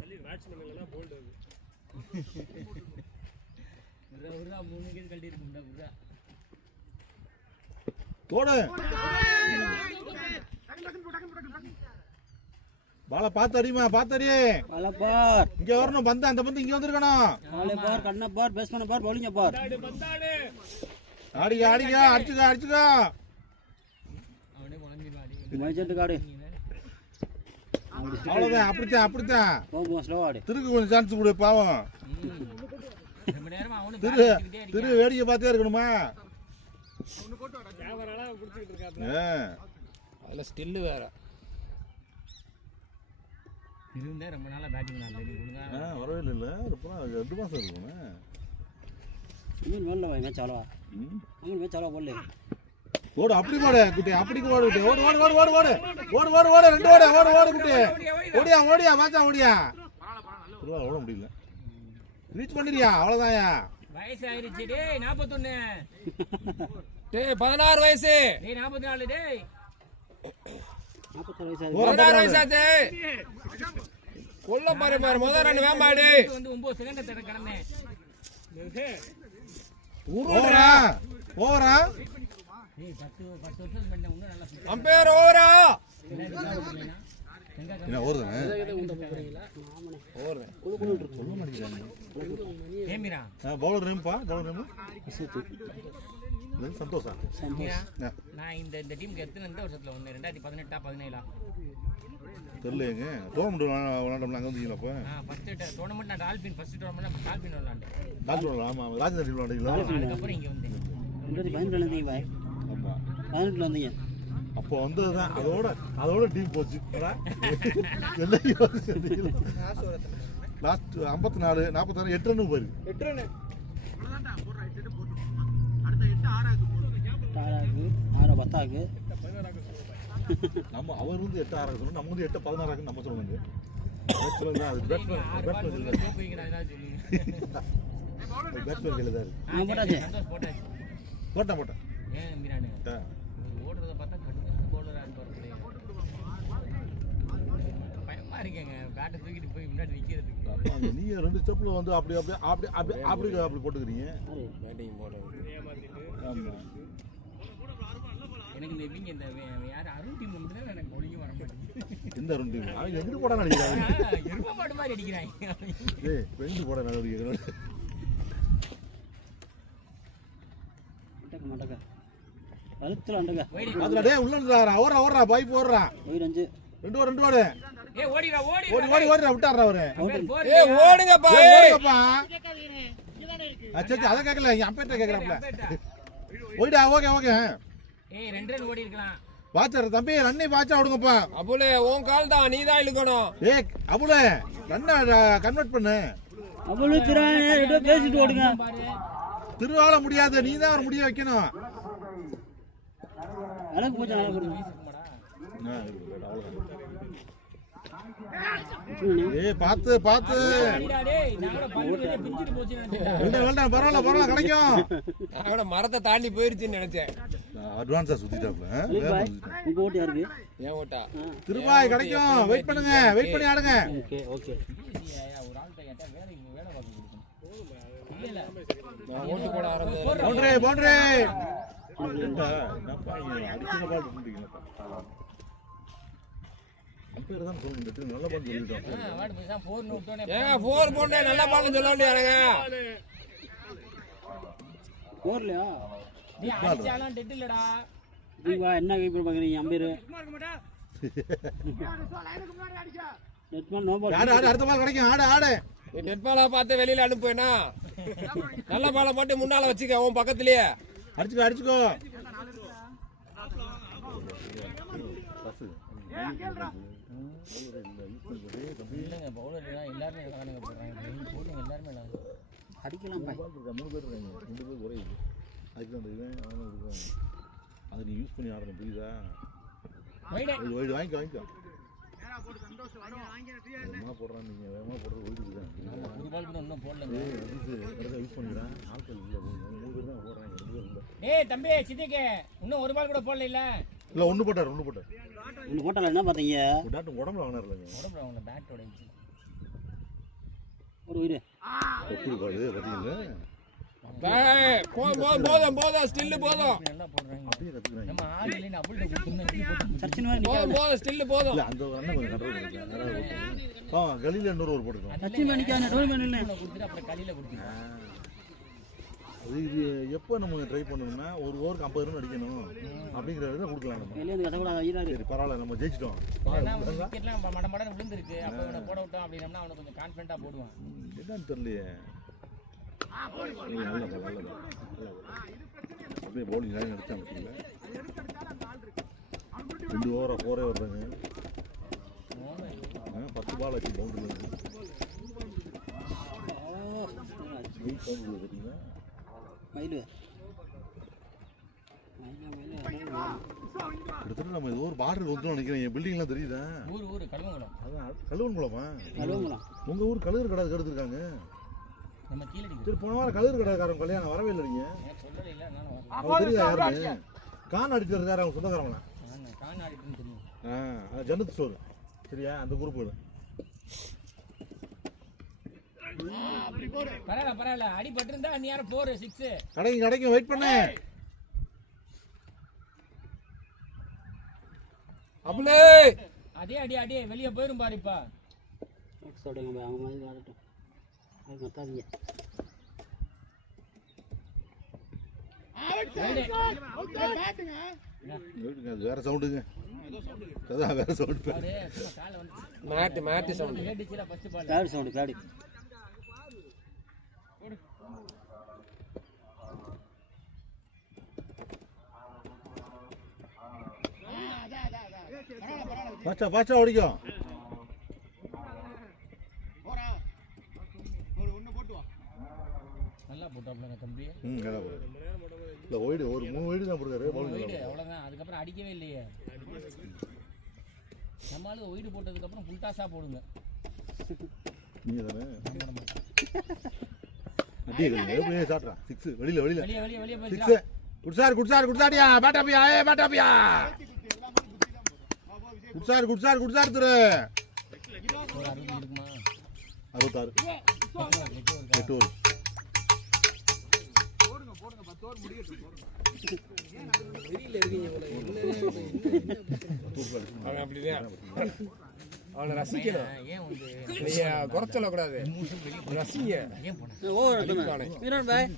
தள்ளி பேட்ஸ்மேன் எல்லாம் போல்ட் வந்து. உர்ரா 3 விக்கெட் கழட்டி இருக்கும்டா உர்ரா. போடு. பால பாத்து அடிமா, பாத்து அடி. பால பார். இங்க வரணும் பந்து, அந்த பந்து இங்க வந்திருக்கணும். பால பார், கண்ண பார், பேட்ஸ்மேன் பார், பவுலிங் பார். பந்தாடு. அடிங்க அடிச்சுக்க. அவனே முளங்கிடுவாடி. மைஜெண்ட் கார்டு. அவ்வளவுதான். அப்படித்தான் போங்க ஸ்லோ ஆடு. திருக்கு கொஞ்சம் சான்ஸ் கொடு பாவம். ரொம்ப நேரமா அவனு திரு வேடிக்கை பார்த்தே இருக்கணுமா? கேமராலாம் புடிச்சிட்டு இருக்காப்ல. அதுல ஸ்டில் வேற. இருந்தா ரொம்ப நாளா பேட்டிங் பண்ணல. நீ ஒழுங்கா வரவே இல்ல. அப்புறம் 2 மாசம் இருக்குமே. இன்னும் மேல வை மேட்ச் அவ்வளவா. மேட்ச் அவ்வளவா போடல. ஓடு அப்படி போடு குட்டி, அப்படி ஓடு குட்டி. ஓடு 2 ஓடு குட்டி. ஓடியா வாச்சா ஓடியா. ஓட முடியல. ரீச் பண்ணிரியா? அவ்வளவுதான்யா. வயசு ஆயிருச்சு டேய் 41. டேய் 16 வயசு. டேய் 44 டேய். 44 வயசு. 16 வயசாச்சு. கொல்ல பாரு முதல் ரன் வேமாடு. வந்து 9 செகண்ட் தர கடமை. ஓவரா டேய் 10 வருஷம் பண்ண இன்னும் நல்லா பிளே. அம்பையர் ஓவரா. என்ன ஓடுதானே? ஓவர். சொல்ல மாட்டேங்கிறாங்க. ஏமிரா பவுலர் நேம்பா? பவுலர் நேம் சந்தோஷா. மீரா நான் இந்த டீமுக்கு எந்த வருஷத்துல வந்தேன்? 2018 17 தெரியலங்க. டோர்னமெண்ட் விளையாண்டோம்ல, அங்கே வந்தீங்களா? அப்போ ஃபர்ஸ்ட் டோர்னமெண்ட் நான் டால்பின் ஃபர்ஸ்ட் டோர்னமெண்ட் டால்பின் விளையாண்டேன். டாக்டர் ஆமாம் ராஜேந்திர டீம் விளையாண்டீங்களா? அதுக்கப்புறம் இங்கே வந்தேன். 2015 வந்தீங்க பாய். ஆமாம் 15 வந்தீங்க. அப்போ வந்தது தான். அதோட டீம் போச்சு. லாஸ்ட் 54 46 8 ரன்னு போயிருக்கு. 8 ரன். தாராக்கு 6 பத்தாக்கு. நம்ம அவர் வந்து 8 6 சொன்னோம், நம்ம வந்து 8 16 நம்ம சொன்னாங்க. அது பேட்ஸ்மேன் போட்டேன். ஏன் மீரானு ஓடுறத பார்த்தா கடுமையான பவுலரா இருப்பாரு. பயமா இருக்கேங்க பேட்டை தூக்கிட்டு போய் முன்னாடி நிக்கிறதுக்கு. நீ 2 ஸ்டெப்ல வந்து அப்படி போட்டுக்கிறீங்க. பேட்டிங் போடுறது ஏமாத்திட்டு. ஆமா எனக்கு இந்த இவங்க இந்த யார் அருண் டீம் மட்டும் தான் எனக்கு பவுலிங் வர மாட்டேங்குது. இந்த அருண் டீம் அவன் எங்க போட நினைக்கிறாங்க. எருமை மாடு மாதிரி அடிக்கிறாங்க. ஏய் ரெண்டு போட நடவடிக்கை. கழுத்துல அண்டுங்க அதுல டேய் உள்ள இருந்தாரா ஓடுறா பைப் ஓடுறா ஒயிட் 5 ரெண்டு ஓடு ஏய் ஓடிடா ஓடி விட்டாரா அவரு ஏய் ஓடுங்கப்பா ஓடுங்கப்பா அச்சா அத கேக்கல என் அப்பேட்ட கேக்குறாப்ல ஓடிடா ஓகே ஏய் 2 ரன் ஓடி இருக்கலாம் பாச்சர் தம்பி ரன்னை பாச்சா விடுங்கப்பா அபுலே உன் கால் தான் நீ தான் இழுக்கணும் ஏய் அபுலே ரன்னை கன்வெர்ட் பண்ணு அவ்வளவு திரானே ரெண்டு பேசிட்டு ஓடுங்க திருவாள முடியாது நீ தான் அவர் முடிய வைக்கணும் எனக்கு கொஞ்சம் நல்லா கொடுங்க ஏய் பாத்து வெல்டா பரவாயில்ல கிடைக்கும் அவட மரத்தை தாண்டி போயிருச்சுன்னு நினைச்சேன் அட்வான்ஸா சுத்திட்டாப்ல உங்க ஓட்டு யாருக்கு ஏன் ஓட்டா திருவாய் கிடைக்கும் வெயிட் பண்ணி ஆடுங்க ஓகே நான் ஓட்டு போட ஆரம்பிச்சேன் பவுண்டரி என்னப்பா அடிக்கிற பால் பண்ணிட்டீங்களா அம்பையர் தான் சொல்லுங்க நல்ல பால் சொல்லிட்டோம் ஏங்க 4 போட்டே நல்ல பால்னு சொல்ல வேண்டியாங்க போர்லையா நீ அடிச்சாலாம் டெட் இல்லடா நீங்க என்ன கீப்பர் பாக்குறீங்க அம்பேர் நெட்மேன் நோ பால் ஆடு அடுத்த பால் கிடைக்கும் ஆடு நீ டெட் பாலா பார்த்து வெளியில அனுப்புவேனா நல்ல பாலை மட்டும் முன்னால வச்சுக்க உன் பக்கத்துலயே அடிச்சுக்கோ அடிக்கலாம் பாய் 3 பேர் இருக்காங்க 2 பேர் குறையுது அதுக்கு அந்த இவன் அவனும் இருக்காங்க அதை நீ யூஸ் பண்ணி ஆடணும் புரியுதா ஒயிடு வாங்கிக்கோ வேகமாக போடுறான் நீங்கள் வேகமாக போடுறது ஒயிடுக்கு தான் ஒரு பால் கூட இன்னும் போடல யூஸ் பண்ணிக்கிறேன் ஆட்கள் இல்லை 3 பேர் தான் போடுறாங்க 2 பேர் இல்லை ஏய் தம்பி சித்திக்கு இன்னும் ஒரு பால் கூட போடல இல்லை ஒன்று போட்டார் ஒன்று போட்டால என்ன பார்த்தீங்க டாக்டர் உடம்புல வாங்கினார் இல்லைங்க உடம்புல அவங்க பேட்டோட ஒரு உயிர் எப்படி பாடு பார்த்தீங்களா போதும் ஸ்டில்லு போதும் நல்லா போடுறாங்க அப்படியே கற்றுக்குறாங்க நம்ம ஆள் இல்லைன்னு அப்புள்கிட்ட கொடுத்துருந்தேன் சச்சின் மாதிரி நிற்காது போதும் ஸ்டில்லு போதும் இல்லை அந்த அண்ணன் கொஞ்சம் கண்ட்ரோல் பண்ணிருக்கேன் கலியில் இன்னொரு ஒரு போட்டுருக்கோம் சச்சின் மாதிரி நிற்காது டோல் பண்ணி இல்லை கொடுத்துட்டு அப்புறம் களியில் கொடுத்துருக்கேன் அது இது எப்போ நம்ம ட்ரை பண்ணணும்னா ஒரு ஓவருக்கு 50 ரன் அடிக்கணும் அப்படிங்கிறத தான் கொடுக்கலாம் நம்ம வெளியே வந்து கஷ்டப்படாத ஐயராது சரி பரவாயில்ல நம்ம ஜெயிச்சிட்டோம் விக்கெட்லாம் மடமடன்னு விழுந்துருக்கு அப்போ இவனை போட விட்டோம் அப்படின்னம்னா அவனை கொஞ்சம் கான்ஃபிடென்ட்டாக போடுவான் என்னன்னு தெரியலையே நல்லதா அப்படியே பவுலிங் லைன் அடிச்சாங்க 2 ஓவரா 4 வர்றாங்க 10 பால் ஆச்சு பவுண்டரி பார்த்தீங்கன்னா மயிலு கிட்டத்தட்ட நம்ம ஏதோ ஒரு பார்டர் வந்துடும் நினைக்கிறேன் என் பில்டிங்லாம் தெரியுதா ஊர் கழுவங்குளம் அதான் கழுவன்குளமா கழுவுங்களாம் உங்கள் ஊர் கழுவுற கடை கெடுத்துருக்காங்க நம்ம கீழே சரி போன வாரம் கழுவுற கடைக்காரன் கல்யாணம் வரவே இல்லைங்க சொல்லலை இல்லை நானும் அவங்க தெரியுதா யாருன்னு கான் அடிச்சிருக்காரு அவங்க சொந்தக்காரங்களா கான் ஆடிட்டுன்னு தெரியும் அது ஜன்னத் ஸ்டோர் சரியா அந்த குரூப்பு பரவாயில்ல அடிபட்டு இருந்தா நீ யாரும் 4 6 கிடைக்கும் வெயிட் பண்ணு அபுலே அதே அடி வெளியே போயிரும் பாரு இப்ப சொல்லுங்க அவங்க மாதிரி விளாடட்டும் அது மத்தாதீங்க வேற சவுண்டுங்க அதான் வேற சவுண்டு காலை வந்து மேட்டு சவுண்ட் கேட்டுச்சுல ஃபர்ஸ்ட் பால் காடு சவுண்டு காடு பாச்சா ஓடிக்கும் நல்லா போட்டாப்லங்க தம்பி இல்லை ஒயிடு ஒரு 3 ஒயிடு தான் போடுறாரு ஒயிடு அவ்வளோதான் அதுக்கப்புறம் அடிக்கவே இல்லையே நம்மளால ஒயிடு போட்டதுக்கப்புறம் ஃபுல் டாஸாக போடுங்க நீங்கள் தானே அப்படியே சாப்பிட்றான் 6 வெளியில் வெளியே போய் 6 குட்சாடியா பேட்டாப்பியா பேட்டாப்பியா குட்சார் திரு ஒரு 60 இருக்குமா 66 8 ஓவர் அவன் அப்படிதான் அவனை ரசிக்கணும் ஏன் வந்து நீங்க குறை சொல்லக்கூடாது ரசிங்க வீரன் பாய்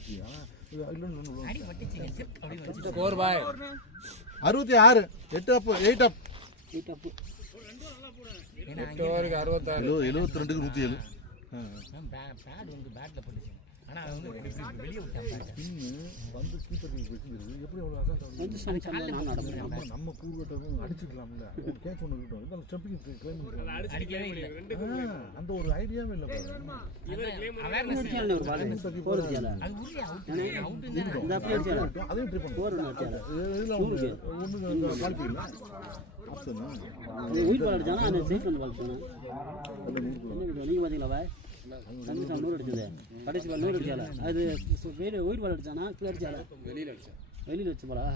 ஸ்கோர் பாய் 66 8 அப் 8 அப் 8 அப்பு 8 ஓவருக்கு 66 72க்கு 107 பேட் வந்து பேட்ல போட்டுச்சு ஆனா அவன் வந்து வெளியே விட்டான் வந்து கீப்பருக்கு வெச்சிருக்கு எப்படி அவ்வளவு அசால்ட்டா வந்து சமைச்சால நான் நடப்பேன் நம்ம கூறுகட்டவும் அடிச்சுக்கலாம்ல ஒரு கேட்ச் ஒன்று இருக்கட்டும் இதான் ஸ்டெப்பிங் கிளைம் அடிக்கவே இல்லை அந்த ஒரு ஐடியாவே இல்லை அடிச்சால ஒரு பால் போர் அடிச்சால அது உள்ள அவுட் இந்த அப்படி அடிச்சால அதையும் ட்ரை பண்ணுவோம் போர் அடிச்சால இதில் ஒன்று குவாலிஃபை இல்லை ஆப்ஷன் உயிர் பால் அடிச்சானா அந்த சைட் வந்து பால் போனா நீங்க பாத்தீங்களா பாய் அஞ்சு சாம் 100 அடிச்சது கடைசி பால் 100 அடிச்சால அது வேற உயிர் பால் அடிச்சானா கீழ அடிச்சால வெளியில வச்சு பாலா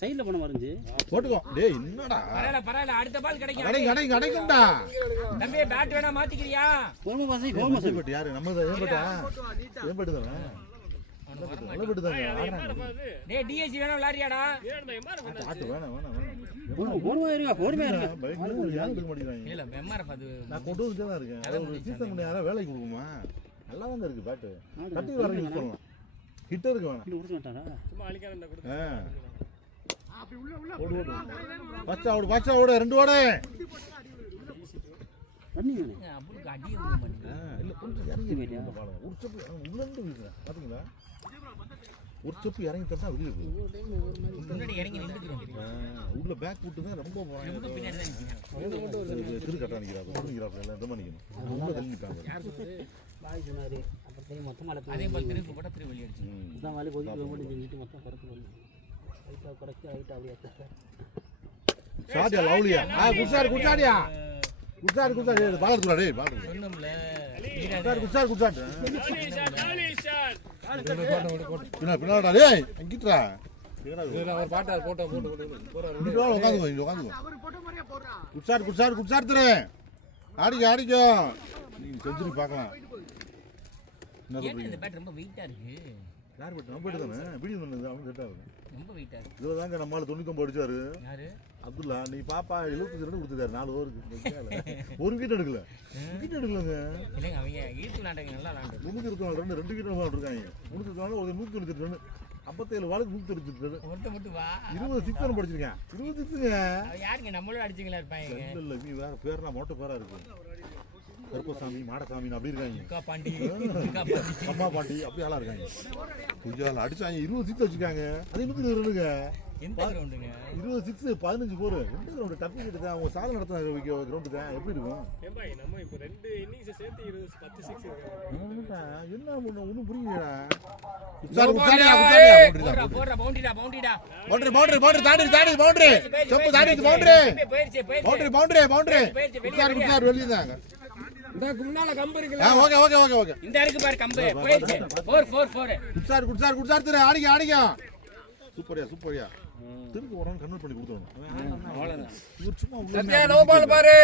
சைடுல போன மருந்து போட்டுக்கோ டேய் என்னடா பரவாயில்ல அடுத்த பால் கிடைக்கும் கிடைக்கும்டா தம்பி பேட் வேணா மாத்திக்கிறியா கோல்மா பாசி கோல்மா சார் பட் யாரு நம்ம ஏன்பட்டு தானே டேய் டிஎஸ்சி வேணா விளையாடுறியாடா ஆட்டு வேணாம் கோல்மா இருங்க கோல்மா இருங்க யாரும் எடுக்க மாட்டேங்கிறாங்க இல்ல எம்ஆர்எஃப் அது நான் கொண்டு வந்துட்டே தான் இருக்கேன் அது ஒரு சீசன் கொண்டு யாராவது வேலைக்கு கொடுக்குமா நல்லா தாங்க இருக்கு பேட்டு கட்டி வர யூஸ் பண்ணலாம் ஹிட்டருக்கு வேணாம் இப்படி கொடுத்து மாட்டாரா சும்மா அழிக்காரண்டா கொடுத்து ஓடு பாச்சா ஓடு 2 ஓடு ரன்னிங் வேணும் அப்புறம் அடியே விட மாட்டேங்குது இல்ல கொஞ்சம் இறங்கி போயிட்டியா ஒரு ஸ்டெப் உள்ள இருந்து வீசுறேன் பாத்தீங்களா ஒரு ஸ்டெப் இறங்கி தட்டா வெளிய இருக்கு முன்னாடி இறங்கி நின்னுக்கிறோம் உள்ள பேக் விட்டு தான் ரொம்ப போறாங்க பின்னாடி தான் நிக்கிறேன் திரு கட்ட நிக்கிறாங்க எல்லாம் இந்த மாதிரி நிக்கணும் உள்ள தள்ளி நிப்பாங்க பாய் சொன்னாரு அப்புறம் போய் மொத்தமா அதே போல திருப்பி போட்டா திருப்பி வெளிய அடிச்சு இதான் வாலி போய் போட்டு செஞ்சுட்டு மொத்தம் குறைச்சு பண்ணு ஹைட்டா குறைச்சு ஹைட்டா அப்படியே சாடியா லவ்லியா குச்சாடியா குச்சாடி பால் எடுத்துடா டேய் பால் சொன்னோம்ல குச்சாடி ஜாலி ஷாட் பின்னாடா டேய் அங்கிட்ரா அவர் பாட்டா போட்டோ போட்டு போறாரு உட்காந்துக்கோ குச்சாடி தரே ஆடிக்கோ நீங்க செஞ்சுரி பார்க்கலாம் என்ன ஏன் சொல்றீங்க இந்த பேட் ரொம்ப வெயிட்டா இருக்கு யார் பட்டு நம்ம பட்டு தானே வீடியோ பண்ணது அவன் செட் ஆகுது ரொம்ப வெயிட்டா இருக்கு இதுல தாங்க நம்மளால 99 அடிச்சாரு யாரு அப்துல்லா நீ பாப்பா 72 ரன் கொடுத்துட்டாரு 4 ஓவருக்கு ஒரு விக்கெட் எடுக்கலங்க இல்லைங்க அவங்க ஈர்ப்பு நாட்டங்க நல்லா விளாண்டு 324 ரன் 2 விக்கெட் விளையாண்டுருக்காங்க 324 ஒரு 197 ரன் 57 பாலுக்கு 197 ரன் ஒருத்த மட்டும் வா 26 ரன் படிச்சிருக்கேன் 26ங்க அவன் யாருங்க நம்மளோட அடிச்சிங்களா இருப்பாங்க இல்ல நீ வேற பேர்னா மோட்ட பேரா இருக்கு கருப்பசாமி மாடசாமி அப்படி இருக்காங்க அக்கா பாண்டி அம்மா பாட்டி அப்படி ஆளா இருக்காங்க கொஞ்சம் அடிச்சாங்க 26 வச்சிருக்காங்க அது 22 ரன்னுங்க எந்த கிரவுண்டுங்க 26 15 போர் எந்த கிரவுண்ட் டப்பி கிட்ட அவங்க சாதனை நடத்தின கிரவுண்டு தான் எப்படி இருக்கும் ஏம்பாய் நம்ம இப்போ 2 இன்னிங்ஸ் சேர்த்து 10 6 இருக்கு என்ன ஒன்றும் புரியலடா போடுற பவுண்டரிடா பவுண்டரி தாண்டி பவுண்டரி செப்பு தாண்டி பவுண்டரி வெளியே தாங்க இந்த முன்னால கம்பு இருக்குல ஓகே இந்த இருக்கு பாரு கம்பு போயிடுச்சு 4 குட்சார் தர ஆடிக்க சூப்பரியா திருப்பி ஒரு கன்வெர்ட் பண்ணி கொடுத்துறணும் அவ்வளவுதான் இவர் சும்மா சத்யா நோ பால் பாரு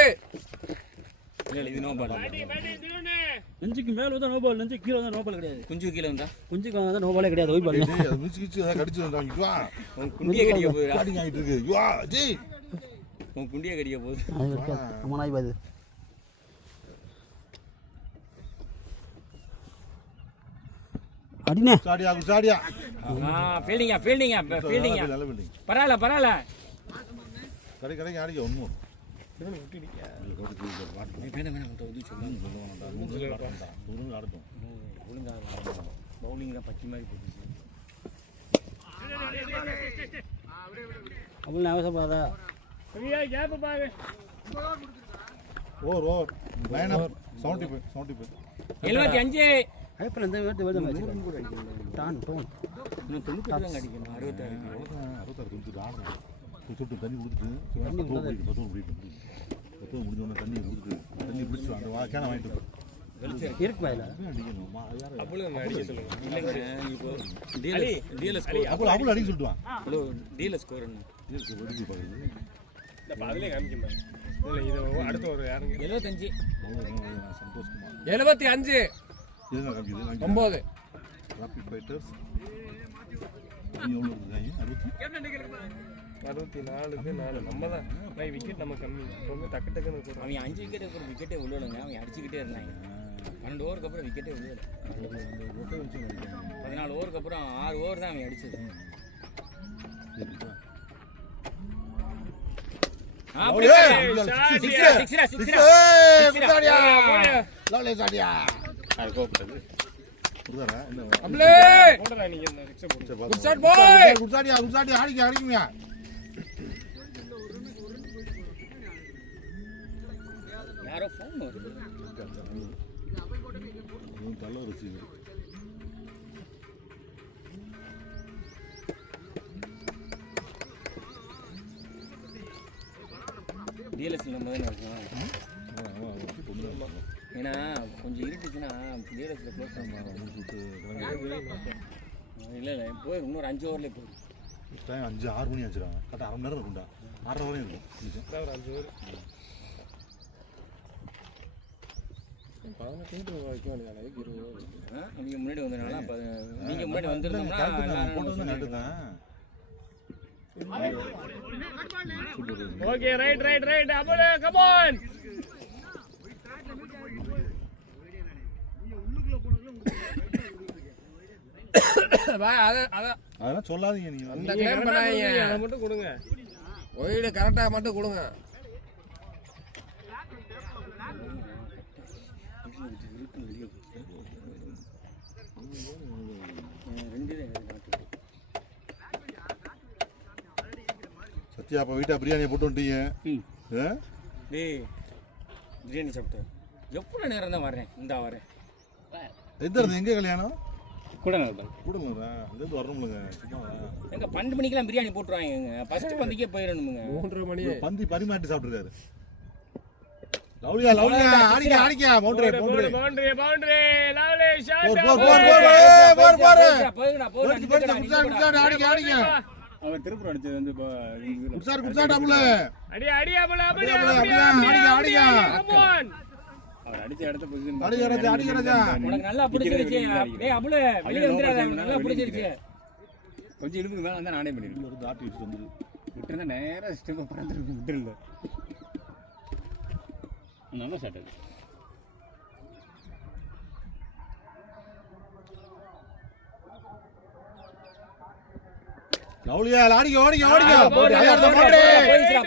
இல்ல இது நோ பால் பேட்டி தினோனே நெஞ்சுக்கு மேல வந்தா நோ பால் நெஞ்சு கீழ வந்தா நோ பால் கிடையாது கொஞ்சம் கீழ வந்தா குஞ்சுக்கு வந்தா நோ பாலே கிடையாது ஒய் பால் அது மிச்சி கடிச்சு வந்தாங்க வா உன் குண்டிய கடிக்க போகுது ஆடிங்க ஆயிட்டு இருக்கு வா ஜெய் உன் குண்டிய கடிக்க போகுது அது இருக்காது நம்ம நாய் பாது அடினே குசாடியா ஃபீல்டிங்கா நல்ல பில்டிங் பரவாயில்ல கடை ஆடிக்க ஒன்றும் ஆடட்டும் ஒழுங்கா பவுலிங் தான் பச்சை மாதிரி போட்டுச்சு அப்படின்னு அவசரப்படாதா சரியா கேப் பாரு ஓவர் 9 அப் 75 75 ஐபிஎல் இந்த வேர்ட் வேர்ட் மேட்ச் டான் டோன் இன்னும் 98 தான் அடிக்கணும் 66 கொடுத்துட்டு ஆடணும் சுட்டு தண்ணி கொடுத்துட்டு 10 முடிஞ்சோடனே தண்ணி கொடுத்துட்டு தண்ணி பிடிச்சி அந்த கேனை வாங்கிட்டு இருக்கு பாயில அடிக்கணும் அப்புறம் அடிக்க சொல்லுங்க இல்லங்க இப்போ டிஎல்எஸ் ஸ்கோர் அப்புறம் அடிக்க சொல்லிட்டுவான் ஹலோ டிஎல்எஸ் ஸ்கோர் என்ன வெடிச்சு பார்க்குறது இந்த அதிலே காமிக்கமா இல்ல இது அடுத்து ஒரு யாருங்க 75 சந்தோஷமா 75 என்ன காமிக்குது 9 ராபிட் ஃபைட்டர்ஸ் எவ்வளோ இருக்காங்க 64க்கு 4 நம்ம தான் விக்கெட் நம்ம கம்மி ரொம்ப டக்கு அவன் 5 விக்கெட் விக்கெட்டே உள்ளவங்க அவங்க அடிச்சுக்கிட்டே இருந்தாங்க 12 ஓவருக்கு அப்புறம் விக்கெட்டே விழுவல. 14 ஓவருக்கு அப்புறம் 6 ஓவர் தான் அவன் அடிச்சது. யாரோ ஃபோன் வருது. டிஎல்எஸ்ல நம்ம தான் இருக்கோம். ஏன்னா கொஞ்சம் இருட்டுச்சுன்னா டிஎல்எஸ்ல க்ளோஸ் இல்லை இல்லை போய் இன்னொரு 5 ஓவர்லேயே போகுது. 5-6 மணி ஆச்சுடா. கரெக்டாக அரை மணி நேரம் இருக்கும்டா. 6:30 வரையும் இருக்கும். ஒரு 5 ஓவர் 18 வைக்க வேண்டியது அவங்க முன்னாடி வந்தனால நீங்கள் முன்னாடி வந்துருந்தோம்னா okay right right right Abul come on. அதெல்லாம் சொல்லாதீங்க நீங்க. அந்த கிளைம் பண்ணாதீங்க, அதை மட்டும் கொடுங்க. ஒயிடு கரெக்டாக மட்டும் கொடுங்க. சத்யா அப்போ வீட்டா பிரியாணியை போட்டு வந்துட்டீங்க. டேய் பிரியாணி சாப்பிட்டு எவ்வளோ நேரம் தான் வரேன். இந்தா வரேன். எந்த இடத்துல எங்கே கல்யாணம்? கூட கூடலூரா? அங்கேருந்து வரணும்லங்க. எங்க 12 மணிக்கெல்லாம் பிரியாணி போட்டுருவாங்க. ஃபர்ஸ்ட் பந்திக்கே போயிடணுமுங்க. 3:30 மணி பந்தி பரிமாட்டி சாப்பிட்டுருக்காரு. லவ்லியா லவ்லியா ஆடிக்க ஆடிக்க boundary boundary boundary boundary lovely shot. போய்டா போய்டா ஆடிக்க ஆடிக்க. அவர் திருப்பூர் அடிச்சது வந்து குட்சார் குட்சார் டபுள். அடி அடி அபுல் அபுல் ஆடிக்க ஆடிக்க. Come on. அவர் அடிச்ச இடத்த பொசிஷன் ஆடிக்க ஆடிக்க ராஜா. உனக்கு நல்லா பிடிச்சிருச்சு. டேய் அபுல் வெளிய வந்துறாத. நல்லா பிடிச்சிருச்சு. கொஞ்சம் இழுப்புக்கு மேல வந்தா நானே பண்ணிடுவேன். ஒரு தாட்டி வச்சு வந்து விட்டுறதா நேரா ஸ்டெப் பறந்துருக்கு. விட்டுறல நல்ல ஷாட் அது. லவ்லியா ஆடிக்க ஓடிக்க ஓடிக்க. அத பவுண்டரி.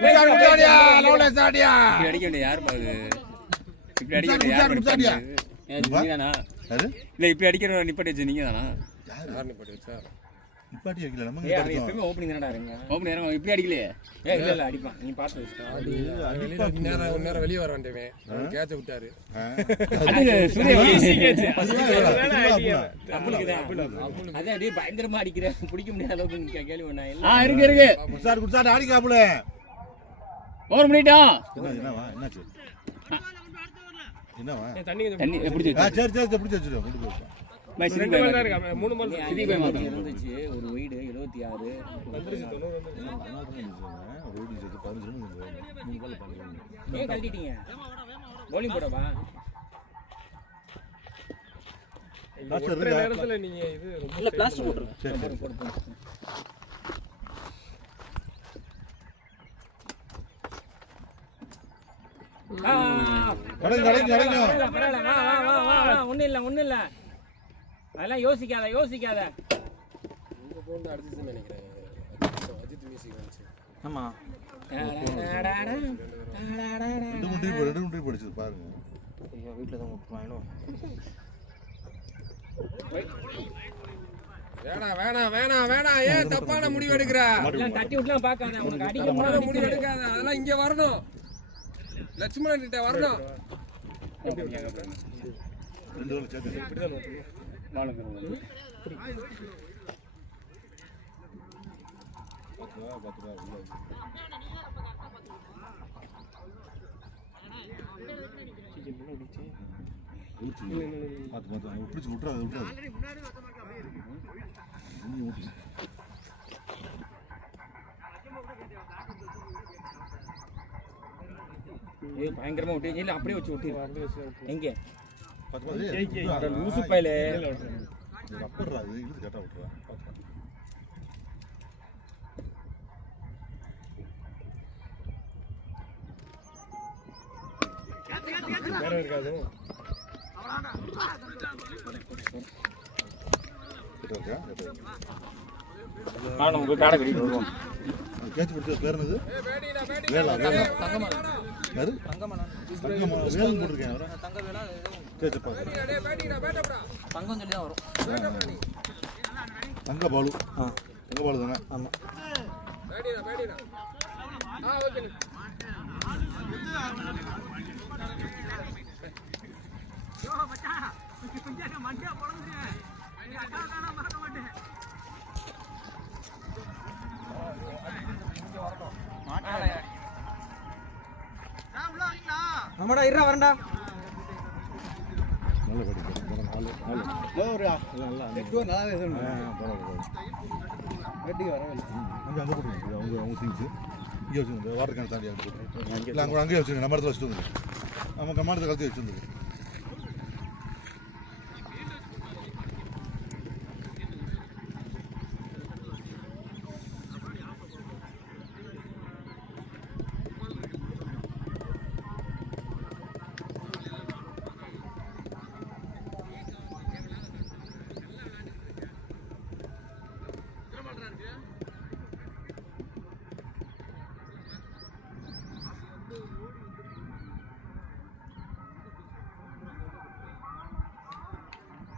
குட்சார் குட்சாரியா லவ்லியா சாடியா. இப்படி அடிக்க வேண்டிய யார் பாரு. இப்படி அடிக்க வேண்டிய யார் குட்சாரியா. நீங்கதானா? யாரு? இல்ல இப்படி அடிக்கிற நிப்பாட்டி வச்சு நீங்கதானா? யார் நிப்பாட்டி வச்சா? நிப்பாட்டி வைக்கல நம்ம ஏய் அவன் எப்பவுமே ஓபனிங் தானடா இருங்க. ஓபனிங் இறங்க இப்படி அடிக்கலையே. ஏய் இல்ல இல்ல அடிப்பான். நீ பாத்து வச்சுடா. நேரம் வெளிய வர வேண்டியவே. கேட்ச் விட்டாரு. அது சூரிய ஈஸி கேட்ச். அதே அப்படியே பயங்கரமா அடிக்கிற பிடிக்க முடியாத அளவுக்கு கேள்வி பண்ணா. இருக்கு இருக்கு. குட்சார் குட்சார் ஆடிக்க அபுல். ஓவர் பண்ணிட்டோம். என்னவா என்னாச்சு? என்னவா? தண்ணி தண்ணி பிடிச்சு சரி சரி பிடிச்சு வச்சிரு கொண்டு போய். ரெண்டு பால் தான் இருக்கா? 3 பால் சிதி போய் மாத்தணும். இருந்துச்சு ஒரு வைடு 76 வந்துருச்சு. 90 வந்துருச்சு. ரோடி சேர்த்து 15 ரன் 3 பால் 15 ரன். ஏன் கழட்டிட்டீங்க? பவுலிங் போடவா? ஒற்றை நேரத்துல நீங்க இது இல்ல பிளாஸ்டர் போட்டுருங்க. சரி சரி போடு. கடைங்க கடைங்க கடைங்க. ஒன்றும் இல்லை அதெல்லாம் யோசிக்காத. உங்க போன் அடிச்சுன்னு நினைக்கிறேன். அஜித் மியூசிக் வந்துச்சு. ஆமா ரெண்டு முட்டி படிச்சது பாருங்க. ஐயோ வீட்டில் தான் விட்டுருவாங்களோ. வேணாம் ஏன் தப்பான முடிவு எடுக்கிற? தட்டி விட்டுலாம் பார்க்காத. உனக்கு அடிக்க தப்பான முடிவு எடுக்காத. அதெல்லாம் இங்க வரணும். லட்சுமணன் கிட்ட வரணும். 2 பால் சேர்த்து இப்படிதான் ₹10 பார்த்து பிடிச்சி விட்டுறாது. பயங்கரமா விட்டு இல்லை அப்படியே வச்சு விட்டு எங்க பார்த்து லூசு பையில ரப்பர் அது இழுத்து கேட்டா விட்டுறா. வேற இருக்காது. நமக்கு காடை கட்டிட்டு வருவோம். கேட்ச் பிடிச்ச பேர் என்னது? வேலா வேலா தங்கமலை யாரு? தங்கமலை வேலன் போட்டிருக்கேன் அவரை. தங்க வேலா கேட்ச பார்க்குறேன். தங்கம் சொல்லி தான் வரும். தங்க பாலு தங்க பாலு தானே? ஆமாம். ஆமாடா இருடா வரண்டா. நல்ல படி நாலு அங்கே போட்டுருங்க. அவங்க திங்ஸு இங்கே வச்சுருங்க. வாட்டர் கேன் தாண்டி அங்கே போட்டுருங்க. இல்லை அங்கே அங்கேயே வச்சுருங்க. நம்ம இடத்துல வச்சுட்டு வந்துங்க. நம்ம கமாண்டத்தை கலத்தி வச்சுருந்துங்க.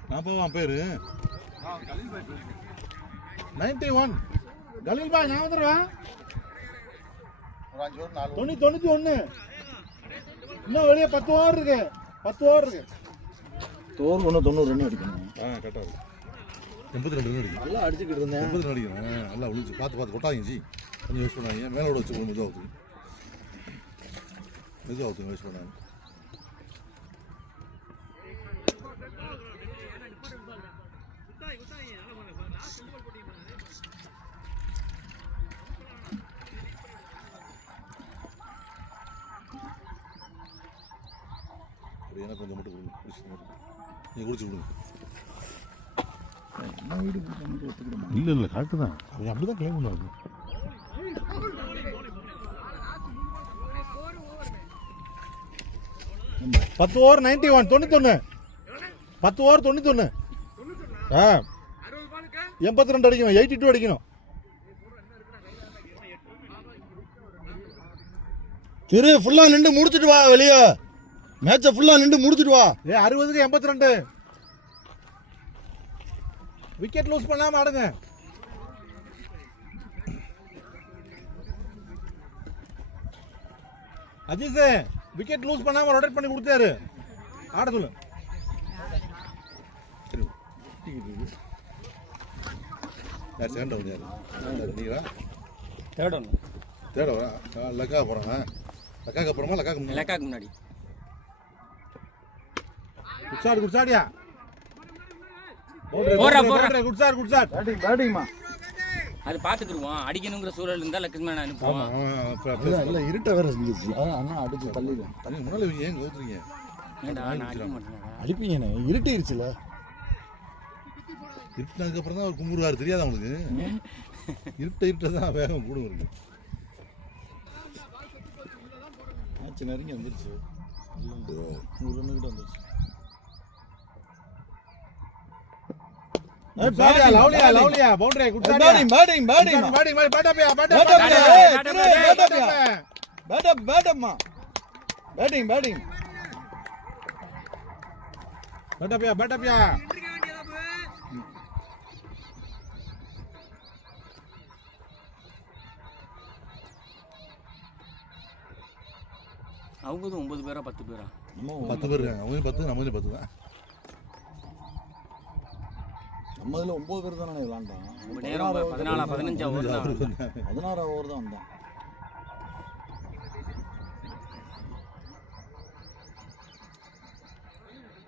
நான் போவான் பேரு 91 கலீல் பாய். நான் வந்துடுவேன். 91 இன்னும் வெளியே 10 ஓவர் இருக்கு. 10 ஓவர் இருக்கு. தோல் ஒன்று 90 ரன் அடிக்கணும். கரெக்டாக இருக்கு. 82 ரன் அடிக்கும். நல்லா அடிச்சுக்கிட்டு இருந்தேன். 80 ரன் அடிக்கணும். நல்லா விழுந்து பார்த்து கொட்டாங்க ஜி. கொஞ்சம் யூஸ் பண்ணாங்க. மேலோட வச்சு மெதுவாக ஊற்றுங்க யூஸ் பண்ணாங்க. எனக்கு கொஞ்சம் மட்டும் கொடுங்க. நீங்கள் குடிச்சு விடுங்க. என்ன வீடு மட்டும் ஒத்துக்கிடுமா? இல்லை கரெக்டு தான். அவங்க அப்படி தான் கிளைம் பண்ணுவாங்க. பத்து ஓவர் 91 91 10 ஓவர் 91 82 அடிக்கணும். 82 அடிக்கணும். திரு ஃபுல்லாக நின்று முடிச்சுட்டு வா. வெளியே மேட்சை ஃபுல்லாக நின்று முடிச்சுட்டு வா. 60க்கு 82 விக்கெட் லூஸ் பண்ணாம ஆடுங்க. அஜித் விக்கெட் லூஸ் பண்ணாம ரொட்டேட் பண்ணி கொடுத்தாரு. ஆட சொல்லு. யார் செகண்ட் ரவுண்ட் யாரு? நீங்களா? தேர்ட் ஒன்று தேட வரா லக்கா போகிறாங்க. லக்காக்கு அப்புறமா லக்காக்கு முன்னாடி. லக்காக்கு முன்னாடி குட்சாடியா குட் ஷாட். பேட்டிங்மா அது பார்த்துக்குருவோம். அடிக்கணுங்கிற சூழல் இருந்தால் லக்ஷ்மணன் அனுப்புவோம். இல்லை இருட்ட வேற இருந்துச்சு. அண்ணா அடிச்சு தள்ளிடுவேன். தண்ணி முன்னால ஏன் ஊத்துறீங்க? ஏன்டா நான் அடிக்க மாட்டேன். அடிப்பீங்கண்ணே. இருட்டிருச்சுல. இருட்டினதுக்கு அப்புறம் தான் அவர் கும்பிடுவார். தெரியாதா அவங்களுக்கு? இருட்ட தான் வேகம் கூட இருக்கு. மேட்ச் நெருங்கி வந்துருச்சு. 100 ரன்னுக்கிட்ட வந்துருச்சு. லவ்லியா பவுண்டரி குட் ஷாட். பேட்டிங் பேட்டப்பியா. அவங்க 9 பேரா 10 பேரா? 10 பேர் இருக்காங்க. அவங்க 10 நம்ம 10 தான். நம்ம இதில் 9 பேர் தானே விளாண்டோம். 14 15 ஓவர் தான். 16 ஓவர் தான் வந்தோம்.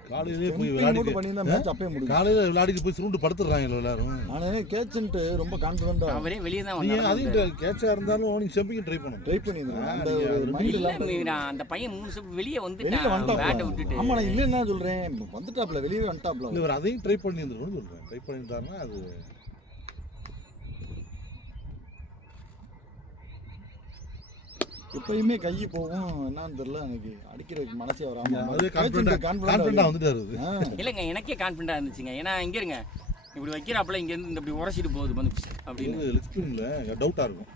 காலையிலே போய் பண்ணியிருந்தா மேட்ச் அப்பயே முடியும். காலையில விளையாடிட்டு போய் சுருண்டு படுத்துறாங்க எல்லாரும். நானே கேட்சுன்ட்டு ரொம்ப கான்ஃபிடென்ட்டா அவரே வெளியே தான் நீங்க வந்தாங்க. அதையும் கேட்சா இருந்தாலும் நீங்க செம்பிங்க ட்ரை பண்ணணும். ட்ரை பண்ணியிருந்தேன். அந்த ஒரு மைண்ட் இல்ல, அந்த பையன் 3 ஸ்டெப் வெளியே வெளியே வந்துட்டான். வந்துட்டாப்ல. பேட்டை விட்டுட்டு. ஆமா நான் இல்லைன்னா சொல்றேன். வந்துட்டாப்ல வெளியே வந்துட்டாப்ல. இல்ல இவர் அதையும் ட்ரை பண்ணியிருந்துருக்கணும்னு சொல்றேன். ட்ரை பண்ணியிருந்தாருன்னா அது எப்பயுமே கை போகும் என்னன்னு தெரியல எனக்கு அடிக்கிறதுக்கு மனசே வராம அது கான்ஃபிடண்டா வந்துட்டாரு இல்லைங்க எனக்கே கான்ஃபிடண்டாக இருந்துச்சுங்க. ஏன்னா இங்கே இருங்க இப்படி வைக்கிறாப்புல இங்கேருந்து இந்த இப்படி உரசிட்டு போகுது வந்து அப்படின்னு லெக்ஸ்பின்ல டவுட்டா இருக்கும்.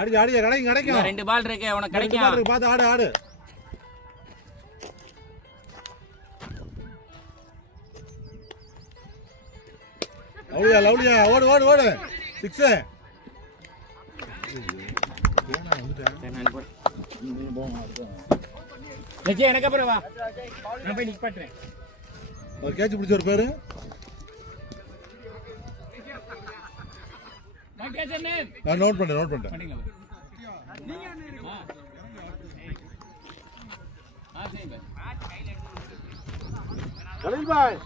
ஆடி ஆடி கிடைக்கும் 2 பால் இருக்கு உனக்கு கிடைக்கும். பார்த்து ஆடு ஆடு. லவ்லியா ஓடு ஓடு ஓடு 6 எனக்கு அப்புறம் வா நான் போய் நிப்பாட்டுறேன். ஒரு கேட்ச் பிடிச்ச ஒரு பேரு நோட் பண்ணிட்டேன். பாய்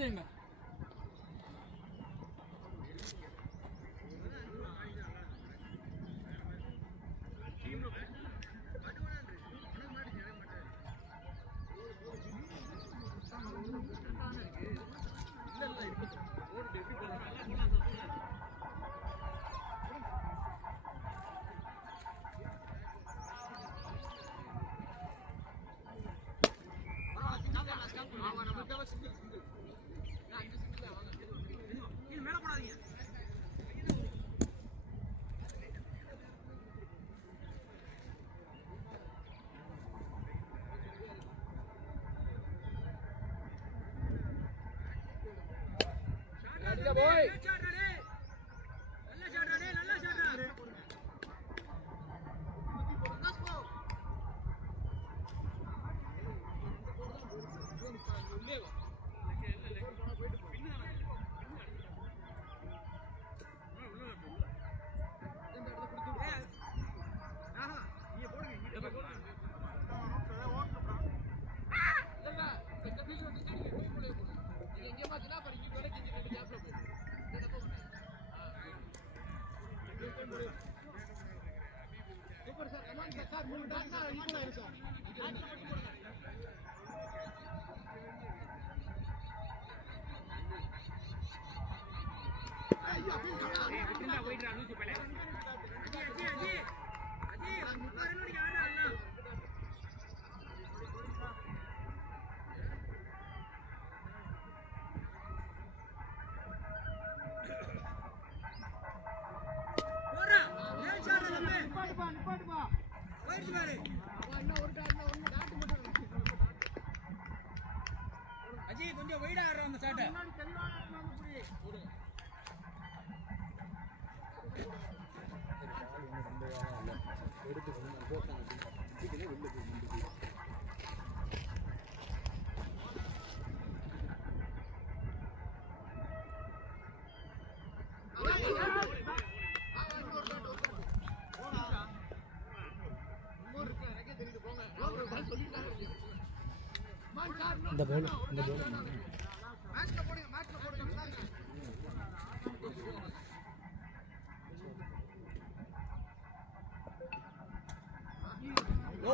சரிங்க. இந்த பால்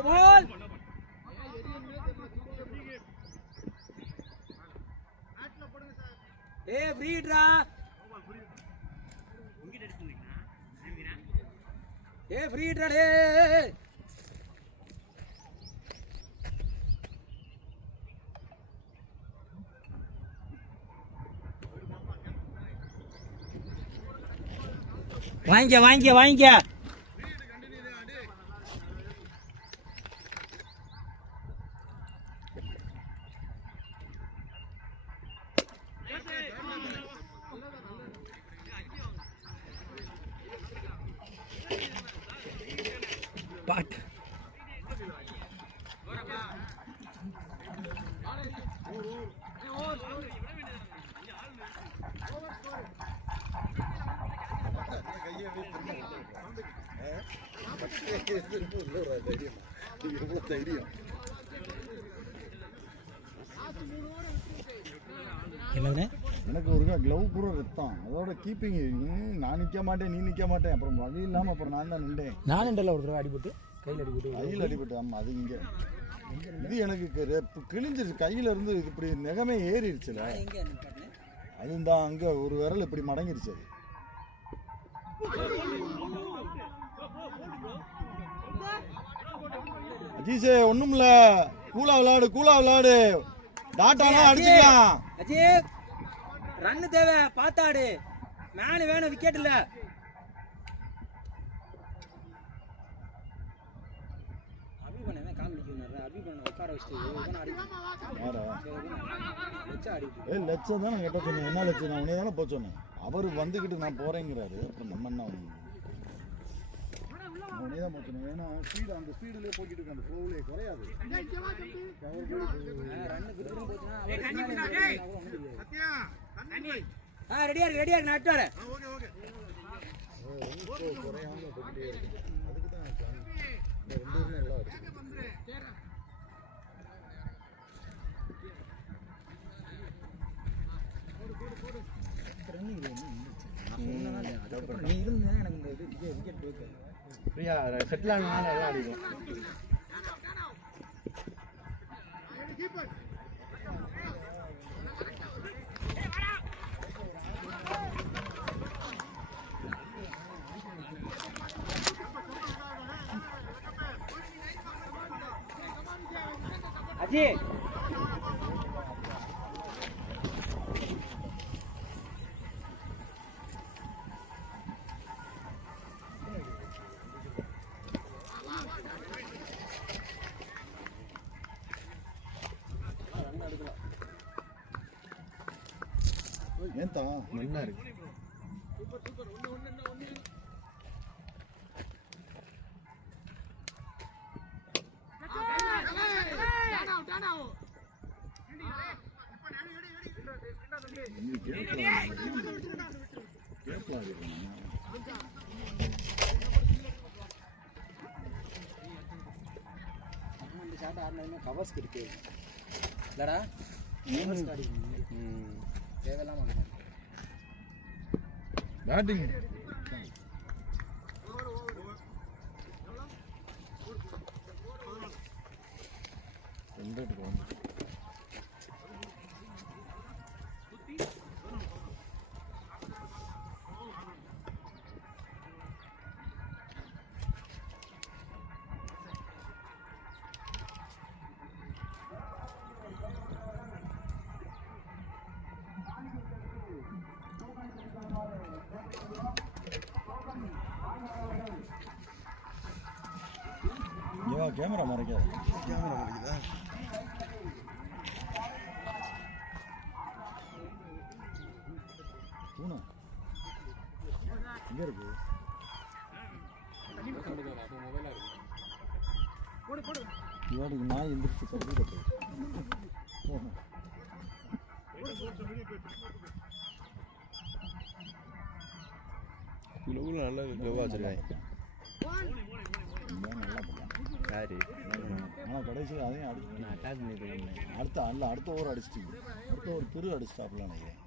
பால் ஃப்ரீட்ரா ஃப்ரீட்ரா டே வாங்கிக்க பாட் என்னதுண்ணே எனக்கு ஒரு க்ளவ் பூரா ரத்தம் அதோட கீப்பிங் நான் நிற்க மாட்டேன் நீ நிற்க மாட்டேன் அப்புறம் வழி இல்லாமல் அப்புறம் நான் தான் நின்றேன். நானும் ஒரு தடவை அடிபட்டு கையில் அடிபட்டு. ஆமாம் அது இங்கே இது எனக்கு கிழிஞ்சிருச்சு கையில் இருந்து இது இப்படி நெகமே ஏறிடுச்சுல. அதுதான் அங்கே ஒரு விரல் இப்படி மடங்கிருச்சு. அஜீஷே ஒண்ணுமில்ல, கூலா விளாடு டாட்டாலாம் அடிச்சுக்கலாம். அஜித் ரன் தேவை பாத்தாடு மேனு வேணும் விக்கெட் இல்ல. அபிபண்ணே காமெடிக்கு அபிபண்ண உட்கார வச்சுட்டு லட்சம் தான் நான் கேட்ட சொன்னேன். என்ன லட்சம்? நான் உடனே தானே போக சொன்னேன். அவர் வந்துக்கிட்டு நான் போறேங்கிறாரு. அப்புறம் நம்ம என்ன உடனே தான் போச்சோம். ஏன்னா ஸ்பீடு அந்த ஸ்பீடுலேயே போய்கிட்டு இருக்கு, அந்த ஃப்ளோவிலே குறையாது. ரெடியா இருக்கு நான் அட்டு வரேன். குறையாம போய்கிட்டே இருக்கு. அதுக்கு தான் இந்த 2 பேருமே எல்லாம் அடிச்சு நீ இருந்தா எனக்கு இந்த விக்கெட் போயிட்டு ஃப்ரீயா செட்டில் ஆனாலும் எல்லாம் அடிக்கும். அஜி ஏன்தா நல்லா இருக்கு. கவர்ஸ் இருக்கு இல்லடா தேவையில்லாம பேட்டிங் கேமரா மறைக்காது. கேமரா மறைக்குதா? பூனா இங்க இருக்கு. இவாடுக்கு நாய் எந்திரிச்சு கட்டி நல்ல கவா வச்சிருக்காங்க. ஆனால் கடைசியில் அதையும் அடிச்சு அட்டாக் பண்ணிட்டு அடுத்த ஓவர் அடிச்சிட்டிங்க. அடுத்த ஓவர் திரு அடிச்சிட்டாப்லாம் நினைக்கிறேன்.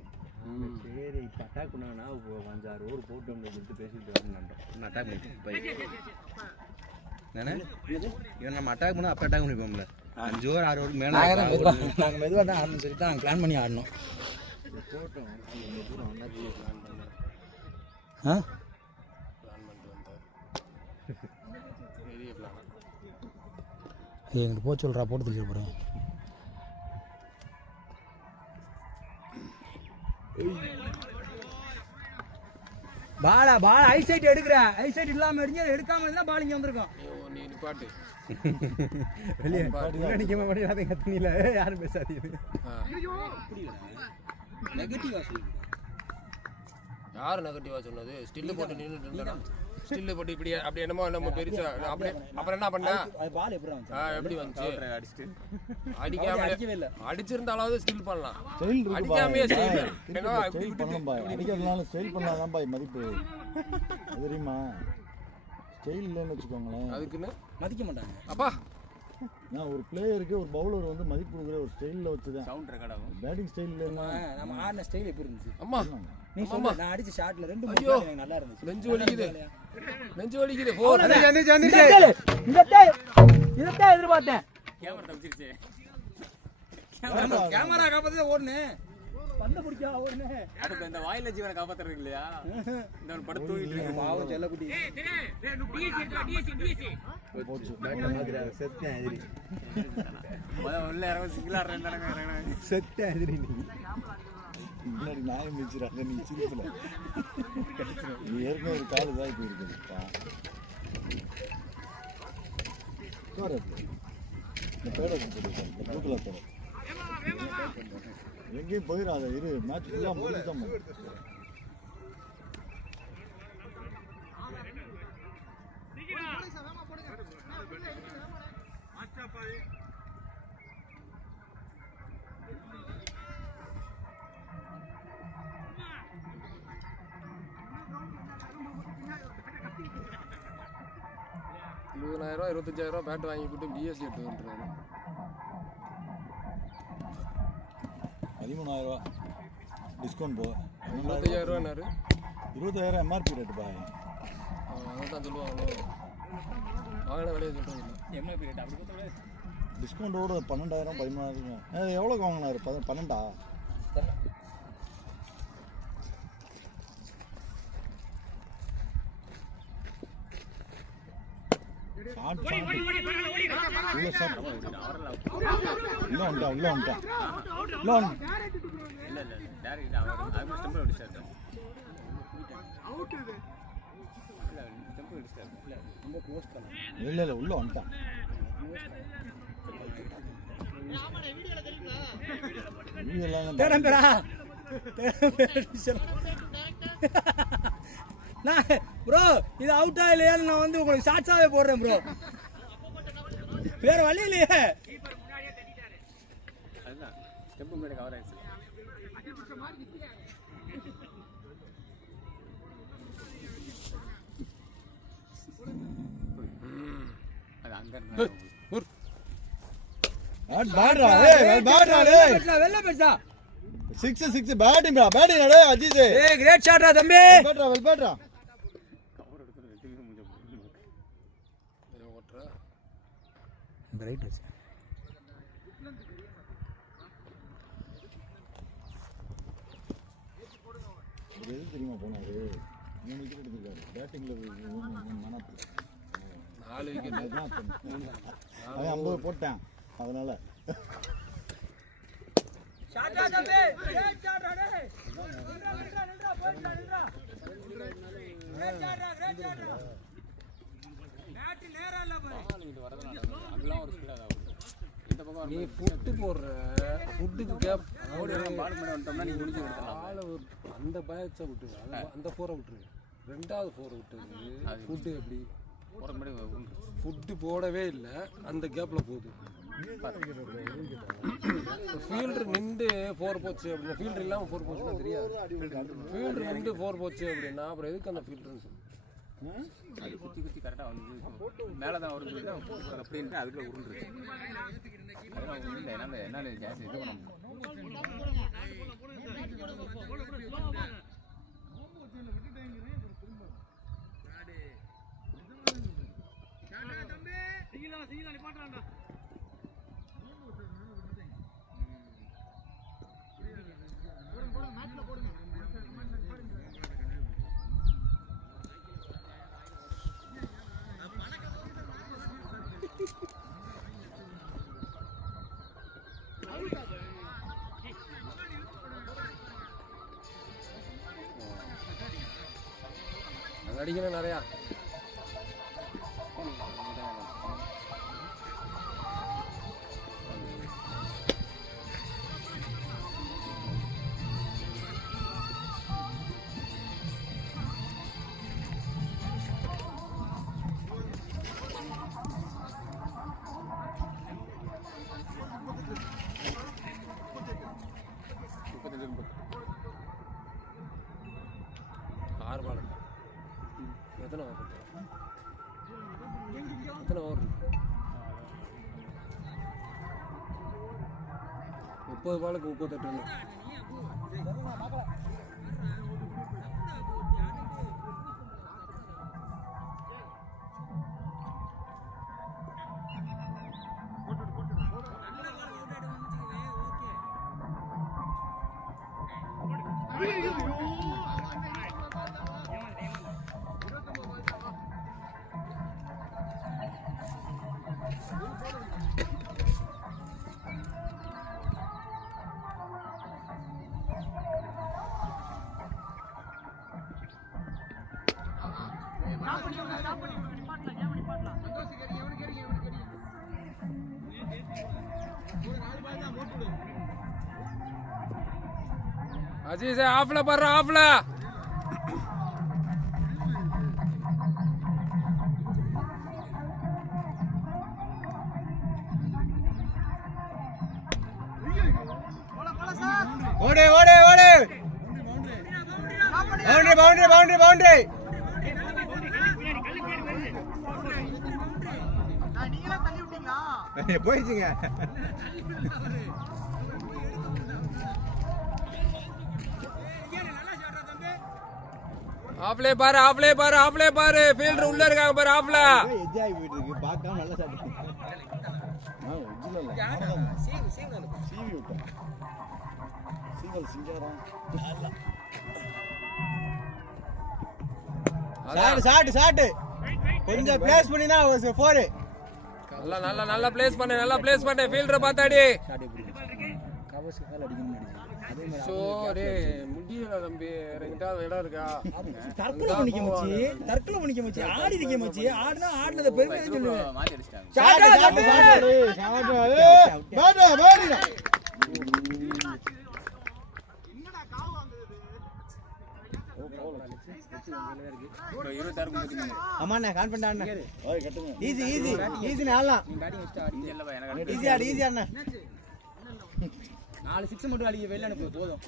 சரி இப்போ அட்டாக் பண்ணாங்கன்னா 5-6 ஓவர் போட்டோம்னு சொல்லிட்டு பேசிட்டு வரணும். அட்டாக் பண்ணிட்டு இவன் நம்ம அட்டாக் பண்ணா அப்போ அட்டாக் பண்ணிப்போம்ல 5 ஓவர் 6 ஓவர் மேலே நாங்கள் மெதுவாக தான் ஆடணும் சொல்லிட்டு நாங்கள் பிளான் பண்ணி ஆடணும். ஆ எங்கிட்ட போக சொல்கிறா, போட்டு தெளிக்க போகிறேன். பாலா ஐசைட் எடுக்கிறேன். ஐசைட் இல்லாமல் எடுக்காமல் இருந்தால் பால் இங்கே வந்திருக்கோம். நீ நிப்பாட்டு வெளியே நிற்காம பண்ணி கத்தினில யாரும் பேசாதீங்க. நெகட்டிவாக சொல்லி யார் நெகட்டிவா சொன்னது? ஸ்டில்லு போட்டு நின்று ஸ்டில்லு போட்டு இப்படி அப்படி என்னமோ நம்ம பெருசா அப்படியே அப்புறம் என்ன பண்ண? அது பால் எப்படி வந்துச்சு? எப்படி வந்துச்சு? அடிச்சுட்டு அடிக்கவே இல்லை. அடிச்சிருந்தாலாவது ஸ்டில் பண்ணலாம். ஸ்டைல் இருக்கு அடிக்காமையே பாய். ஸ்டைல் ஸ்டைல் பண்ணலாம் பாய். அடிக்கிறதுனால ஸ்டைல் பண்ணாதான் பாய் மதிப்பு. அது தெரியுமா? ஸ்டைல் இல்லைன்னு வச்சுக்கோங்களேன், அதுக்குன்னு மதிக்க மாட்டாங்க. அப்பா நான் ஒரு பிளேயருக்கு ஒரு பவுலர் வந்து மதிப்பு கொடுக்குற ஒரு ஸ்டைலில் வச்சுதான். சவுண்ட் ரெக்கார்ட் ஆகும். பேட்டிங் ஸ்டைல் இல்லைன்னா நம்ம ஆடின ஸ்டைல் எப்படி இருந்துச்சு? அம்மா நீ சொல்லு. நான் அடிச்ச ஷாட்ல 2 3 ஐயோ. எனக்கு நல்லா இருந்துச்சு. நெஞ்சு வலிக்குது, நெஞ்சு வலிக்குது. 4 இதத்தான் எதிர்பார்த்தேன். கேமரா தப்பிச்சிருச்சு. கேமரா காப்பாத்தே ஓடுனே. பந்த பிடிச்சா ஓடுனே. அடுத்து இந்த வாயில ஜீவனை காப்பாத்துறது இல்லையா? இந்த படம் தூங்கிட்டு இருக்கு. பாவம் செல்லக்குட்டி. போச்சு பேட்டர் மாதிரி செத்தேன் எதிரி. உள்ள இறங்க சிங்கிள் ஆடுறேன். செத்தேன் எதிரி. முன்னாடி நாயம் வச்சுறாங்க, நீ சிரிப்பல. நீ ஏற்கனவே ஒரு கால் இதாகி போயிருக்குதுப்பா. இந்த பேரை கொடுத்துருக்கேன், இந்த ப்ளூ கலர் பேரை. எங்கேயும் போயிடாத இரு, மேட்ச் ஃபுல்லாக முடிச்சுதான். ரூபாய் 25,000 பேட் வாங்கி போட்டு பிஎஸ்சி எடுத்து வந்துருவாங்க. 13,000 டிஸ்கவுண்ட் போ. 25,000 20,000 எம்ஆர்பி ரேட்டு பாய். அதான் சொல்லுவாங்களோ, வாங்கின விலையை சொல்கிறது. எம்ஐபி ரேட் அப்படி கொடுத்தா டிஸ்கவுண்டோட 12,000 13,000. எவ்வளோக்கு வாங்கினாரு? 12ஆ? உள்ள சார் உள்ள வந்துட்டான். இல்லை டேரக்ட் அவர் ஸ்டெம்பிள் அடிச்சார். ஸ்டெம்பிள் அடிச்சார். ரொம்ப க்ளோஸ் பண்ண. இல்லை உள்ள வந்துட்டான். ப்ரோ இது அவுட்டா இல்லையான்னு நான் வந்து உங்களுக்கு ஷார்ட்ஸாவே போடுறேன் ப்ரோ. வேற வழி இல்லையே. அதுதான் ஸ்டெம்பிள் மேலே கவர் ஆயிடுச்சு. அது அங்கே வெள்ள பேசா 6 பேட்டிங் அடே அஜித். ஏய் கிரேட் ஷாட்ரா தம்பி. பேட்ரா கவர் எடுத்து வெட்டிங்க முடிஞ்ச ஓட்டுறா ரைட் வச்சு எது தெரியுமா போனாரு? 3 விக்கெட் எடுத்துருக்காரு பேட்டிங்ல. 4 விக்கெட் அவன் 50 போட்டேன் அதனால. ஷாட்ரா தம்பி கிரேட் ஷாட்ரா டேய். நின்றா போடா. கிரேட் ஷாட்ரா. பேட் நேரா இல்ல பாரு. இது வரதுனால அங்கெல்லாம் ஒரு ஸ்பீடாக ஆகும். இந்த பக்கம் நீ ஃபுட்டு போடுற ஃபுட்டுக்கு கேப் ஓடி பால் மேலே வந்துட்டோம்னா நீ முடிஞ்சு எடுத்துடலாம். ஆளை அந்த பேட்சை விட்டுரு, அந்த 4 விட்டுரு. 2வது 4 விட்டுரு. ஃபுட்டு எப்படி போகிற மாதிரி ஃபுட்டு போடவே இல்லை, அந்த கேப்பில் போகுது. ஃபீல்டர் நின்று 4 போச்சு அப்படின்னா, ஃபீல்டர் இல்லாமல் 4 போச்சுன்னா தெரியாது. ஃபீல்டர் நின்று 4 போச்சு அப்படின்னா அப்புறம் எதுக்கு அந்த ஃபீல்டர்னு சொல்லு. அது குத்தி கரெக்டாக வந்து மேலே தான் வருது அப்படின்ட்டு அதுக்குள்ளே உருண்டுருச்சு. அதெல்லாம் இல்லை என்னால் கேஸ் இது பண்ண முடியும். அடிக்கணும் நிறையா. ஆறு பால் எத்தனை ஓவர் எத்தனை ஓவர் 30 பாலுக்கு 38 ரன். அஜீஸ் ஆஃப்ல பாரு ஆஃப்ல. ஓடு ஓடு ஓடு. Boundary boundary boundary boundary. போயிடுச்சுங்க. ஆஃப்லே பாரு ஆஃப்லே பாரு ஆஃப்லே பாரு. ஃபீல்டர் உள்ள இருக்காங்க பாரு ஆஃப்ல. எஜ்ஜாய் போயிட்டு இருக்கு. பார்க்காம நல்ல ஷாட். சீவி விட்டேன். சிங்காரம் ஷாட் ஷாட் கொஞ்சம் பிளேஸ் பண்ணினா 4. நல்லா நல்லா நல்லா பிளேஸ் பண்ணு நல்லா பிளேஸ் பண்ணு. ஃபீல்டர் பார்த்தாடி. கவர்ஸ் கால் அடிக்கணும்னு நினைச்சேன். அதே மாதிரி சோ முடியல தம்பி. ரெண்டா இடம் இருக்கா? தற்கொலை பண்ணிக்க மச்சி. தற்கொலை பண்ணிக்க மச்சி. ஆடி இருக்க மச்சி. ஆடுனா ஆடுனத பெருமையா சொல்லுவேன். மாத்தி அடிச்சிட்டாங்க. Shot shot shot. Bat bat. அம்மாண்ணே கான்ஃபிடன்ட் அண்ணா. ஓய் கட்டுங்க. ஈஸி ஈஸி ஈஸி ஆடலாம். நீ பேட்டிங் வச்சிட்டு ஆடி. இல்லப்பா எனக்கு ஈஸி ஆடு ஈஸி அண்ணா. 4 6 மட்டும் அடிக்க வெளில அனுப்பு போதும்.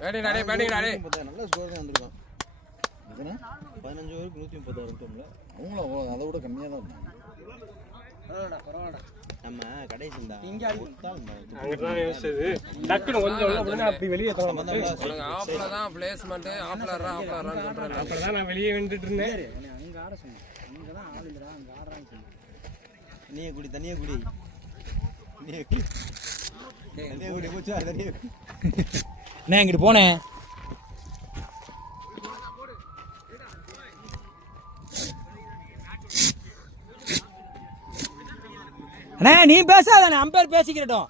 பேட்டிங் நாடே பேட்டிங் நாடே. நல்ல ஸ்கோர் தான் வந்திருக்கான். எத்தனை 15 ஓவருக்கு 136 ரன் தோம்ல. அவங்களும் அதை விட கம்மியாக தான் இருந்தாங்க. பரவாயில்லை பரவாயில்லை. நம்ம கடைசி தான் இங்க அடி. அங்கதான் யோசிச்சது. டக்குனு கொஞ்சம் உள்ள போனா அப்படி வெளிய தள்ளலாம். உனக்கு ஆஃப்ல தான் பிளேஸ்மென்ட். ஆஃப்ல ரன் சொல்றேன். அப்பதான் நான் வெளிய வந்துட்டு இருந்தேன். அங்க ஆட சொன்னேன். அங்க தான் ஆள் இல்லடா. அங்க ஆடுறான்னு சொன்னேன். தண்ணியை குடி தண்ணியை குடி. தண்ணியை குடி மூச்சா தண்ணியை. நான் இங்கிட்டு போனேன். அண்ணே நீ பேசாத. அம்பேர் பேசிக்கிறட்டும்.